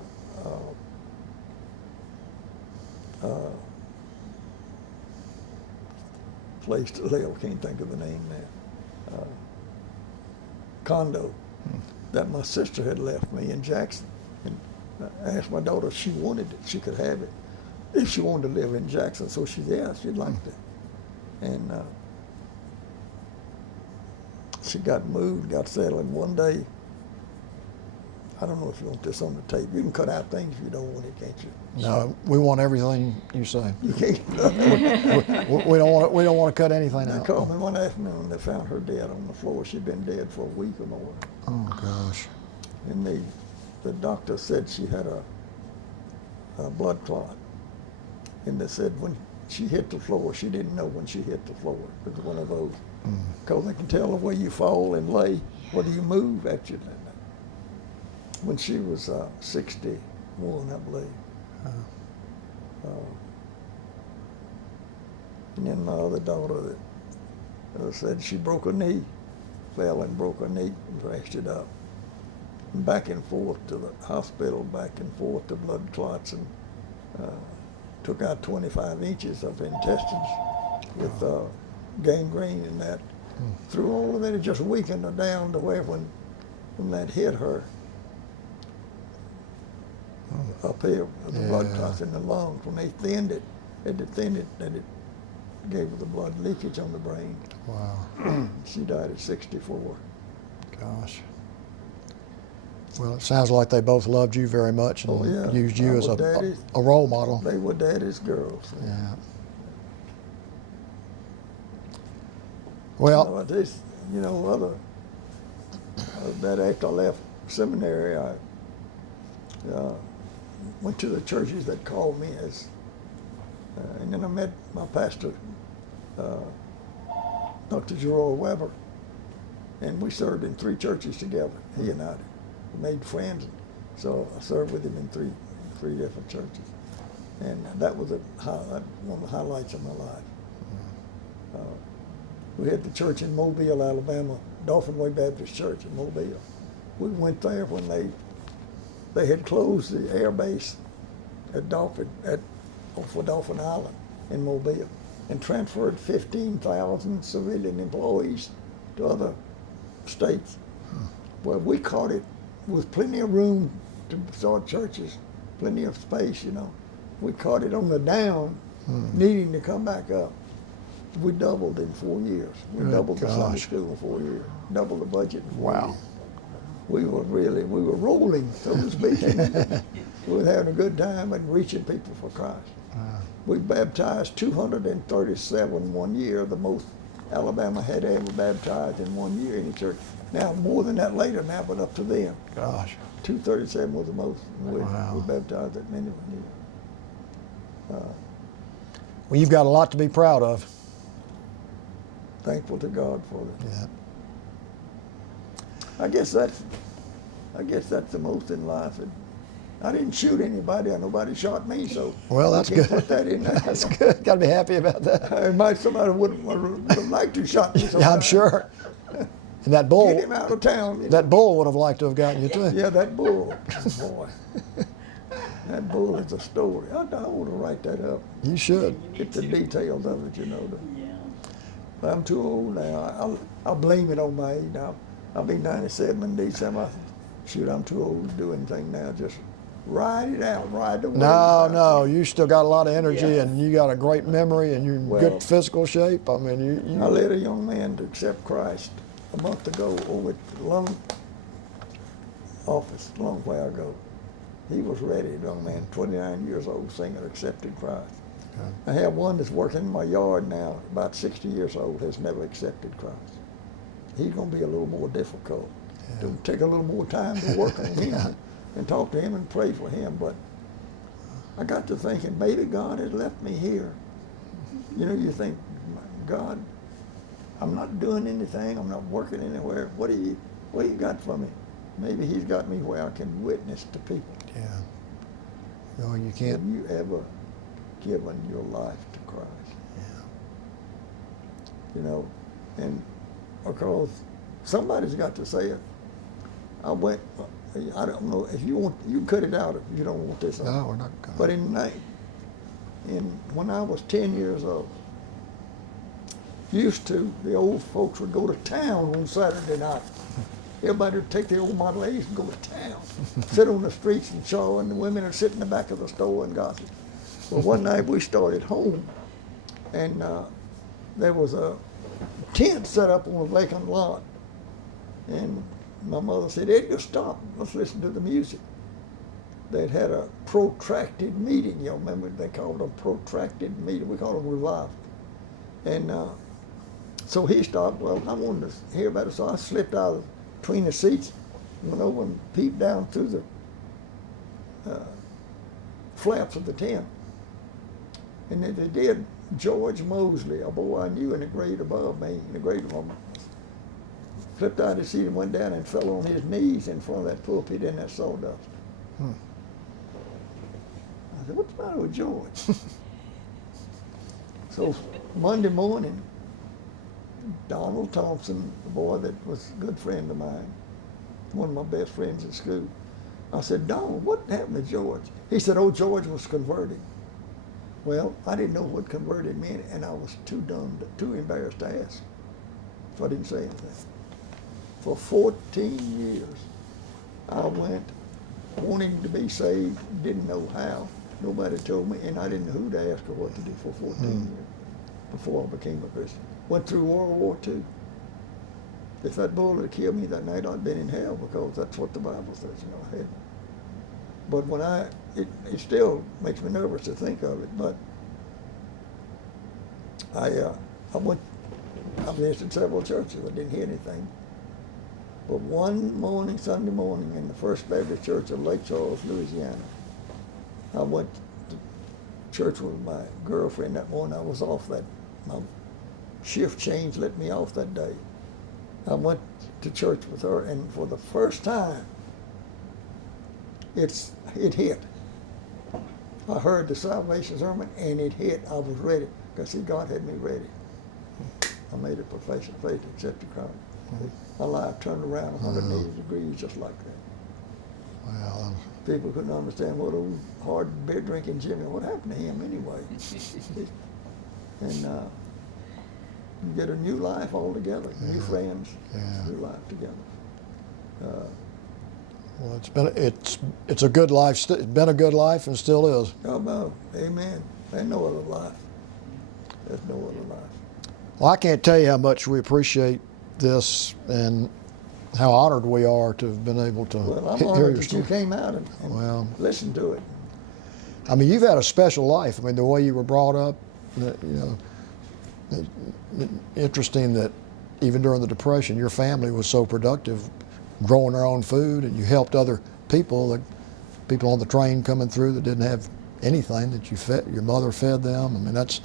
place to live. Can't think of the name now. Condo that my sister had left me in Jackson. And I asked my daughter if she wanted it. She could have it if she wanted to live in Jackson. So she said, yeah, she'd like that. And she got moved, got settled. And one day, I don't know if you want this on the tape. You can cut out things if you don't want it, can't you? No, we want everything you say. You can't. We don't want to cut anything They out. called me one afternoon. They found her dead on the floor. She'd been dead for a week or more. Oh gosh. And the doctor said she had a blood clot. And they said when she hit the floor, she didn't know when she hit the floor. It was one of those. Because they can tell the way you fall and lay, whether you move at you. When she was 61, I believe. And then my other daughter that said she broke her knee, fell and broke her knee and thrashed it up. And back and forth to the hospital, back and forth to blood clots, and took out 25 inches of intestines with gangrene and that. Through all of that, it just weakened her down to where when that hit her, up here, the blood clots in the lungs, when they thinned it, then it gave her the blood leakage on the brain. Wow. She died at 64. Gosh. Well, it sounds like they both loved you very much and Oh, yeah. used you I as was daddy's. a role model. They were daddy's girls. Yeah. Well, That after I left seminary, I went to the churches that called me and then I met my pastor, Dr. Gerard Weber, and we served in 3 churches together. He and I made friends, so I served with him in 3 different churches. And that was one of the highlights of my life. We had the church in Mobile, Alabama, Dauphin Way Baptist Church in Mobile. We went there when they had closed the air base at for Dauphin Island in Mobile and transferred 15,000 civilian employees to other states. Well, we caught it with plenty of room to start churches, plenty of space, you know. We caught it on the down, needing to come back up. We doubled in 4 years. We doubled the Sunday school in 4 years, doubled the budget in 4 years. We were rolling, so to speak. We were having a good time and reaching people for Christ. We baptized 237 one year, the most Alabama had ever baptized in 1 year in the church. Now, more than that later now, but up to then. Gosh. 237 was the most. We baptized that many 1 year. Well, you've got a lot to be proud of. Thankful to God for it. Yeah. I guess that's the most in life. I didn't shoot anybody, or nobody shot me, so Well, that's I can't good. put that in there. That's good. Got to be happy about that. Somebody would have liked to shot me. Yeah, I'm sure. And that bull, Get him out of town. You know? that bull would have liked to have gotten you too. Yeah, that bull, boy. That bull is a story. I want to write that up. You should. Get the details of it, you know. I'm too old now. I blame it on my age. I'll be 97 in December. Shoot, I'm too old to do anything now. Just ride it out, ride the wave. No, you still got a lot of energy, and you got a great memory, and you're in good physical shape. I mean, I led a young man to accept Christ a month ago over at the lung office, a long while ago. He was ready, young man, 29 years old, singer, accepted Christ. Okay. I have one that's working in my yard now, about 60 years old, has never accepted Christ. He's going to be a little more difficult. Yeah. It'll take a little more time to work on him and talk to him and pray for him. But I got to thinking, maybe God has left me here. You know, you think, God, I'm not doing anything. I'm not working anywhere. What do you got for me? Maybe He's got me where I can witness to people. Yeah. No, you can't. Have you ever given your life to Christ? Yeah. You know, and because somebody's got to say it. I don't know if you want. You cut it out if you don't want this. No, we're not going. But when I was 10 years old, the old folks would go to town on Saturday night. Everybody would take their old Model A's and go to town, sit on the streets and chaw, and the women would sit in the back of the store and gossip. Well, one night we started home, and there was a tent set up on a vacant lot, and my mother said, "Edgar, stop. Let's listen to the music." They'd had a protracted meeting. You remember they called it a protracted meeting. We called it revival. And so he stopped. Well, I wanted to hear about it, so I slipped out between the seats, went over and peeped down through the flaps of the tent. And they did. George Mosley, a boy I knew in the grade above me, in the grade above me, flipped out his seat and went down and fell on his knees in front of that pulpit in that sawdust. I said, "What's the matter with George?" So Monday morning, Donald Thompson, the boy that was a good friend of mine, one of my best friends at school, I said, "Donald, what happened to George?" He said, "Oh, George was converted." Well, I didn't know what converted meant, and I was too embarrassed to ask. So I didn't say anything. For 14 years, I went wanting to be saved, didn't know how. Nobody told me, and I didn't know who to ask or what to do for 14 years before I became a Christian. Went through World War II. If that bullet had killed me that night, I'd been in hell, because that's what the Bible says, you know, I had. But when it still makes me nervous to think of it, but I visited several churches. I didn't hear anything. But one morning, Sunday morning, in the First Baptist Church of Lake Charles, Louisiana, I went to church with my girlfriend that morning. I was off my shift change let me off that day. I went to church with her, and for the first time, it hit. I heard the salvation sermon and it hit. I was ready because see, God had me ready. I made a profession of faith, accepted Christ. My life turned around 180 degrees just like that. Well, People couldn't understand what old hard beer drinking Jimmy, what happened to him anyway. And you get a new life altogether, new friends, Yeah. new life together. well, it's a good life. It's been a good life and still is. Oh, no, amen. There's no other life. There's no other life. Well, I can't tell you how much we appreciate this and how honored we are to have been able to Well, I'm hear honored your that story. you came out and Well, listened to it. I mean, you've had a special life. I mean, the way you were brought up, interesting that even during the Depression, your family was so productive, growing their own food, and you helped other people, like people on the train coming through that didn't have anything that you fed. Your mother fed them. I mean, it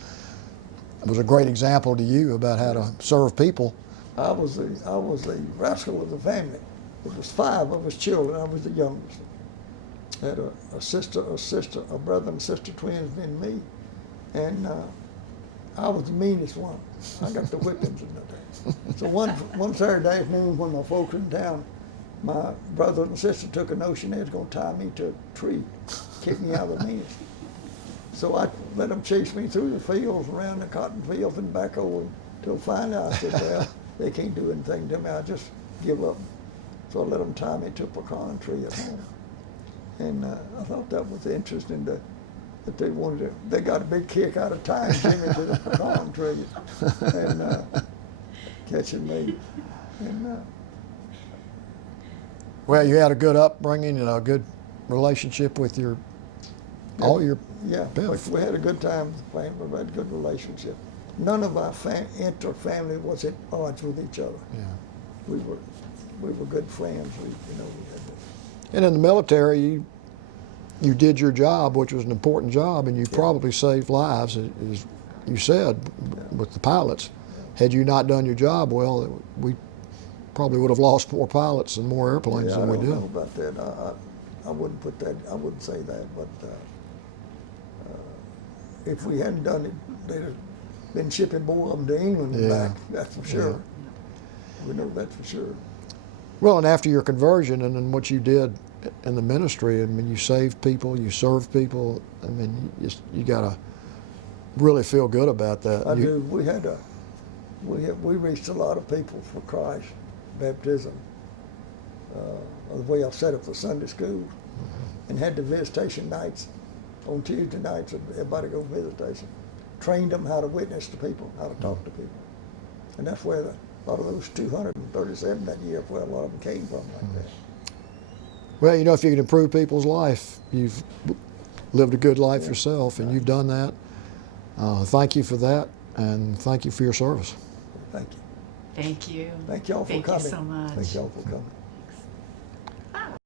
was a great example to you about how to serve people. I was the rascal of the family. It was 5 of us children. I was the youngest. I had a brother and sister twins than me, and I was the meanest one. I got the whippings in the day. So one Saturday afternoon when my folks were in town, my brother and sister took a notion they was going to tie me to a tree, kick me out of the nest. So I let them chase me through the fields, around the cotton fields and back over until finally I said, well, they can't do anything to me. I just give up. So I let them tie me to a pecan tree at home. And I thought that was interesting that they got a big kick out of tying Jimmy to the pecan tree and catching me. And, Well, you had a good upbringing and a good relationship with all your yeah, parents. we had a good time with the family. We had a good relationship. None of our inter-family was at odds with each other. Yeah. We were good friends. We had And in the military, you did your job, which was an important job, and you probably saved lives, as you said, with the pilots. Had you not done your job well, we probably would have lost more pilots and more airplanes than we I did. don't know about that. I wouldn't put that. I wouldn't say that. But if we hadn't done it, they'd have been shipping more of them to England and Yeah. back. That's for sure. We know that for sure. Well, and after your conversion and then what you did in the ministry, I mean, you saved people, you served people. I mean, you got to really feel good about that. I do. We reached a lot of people for Christ, baptism. The way I set up the Sunday school, and had the visitation nights on Tuesday nights. Everybody go visitation. Trained them how to witness to people, how to talk to people, and that's where a lot of those 237 that year, where a lot of them came from, like that. Well, if you can improve people's life, you've lived a good life yourself, and you've done that. Thank you for that, and thank you for your service. Thank you. Thank you. Thank y'all for Thank you coming. so much. Thank y'all for coming.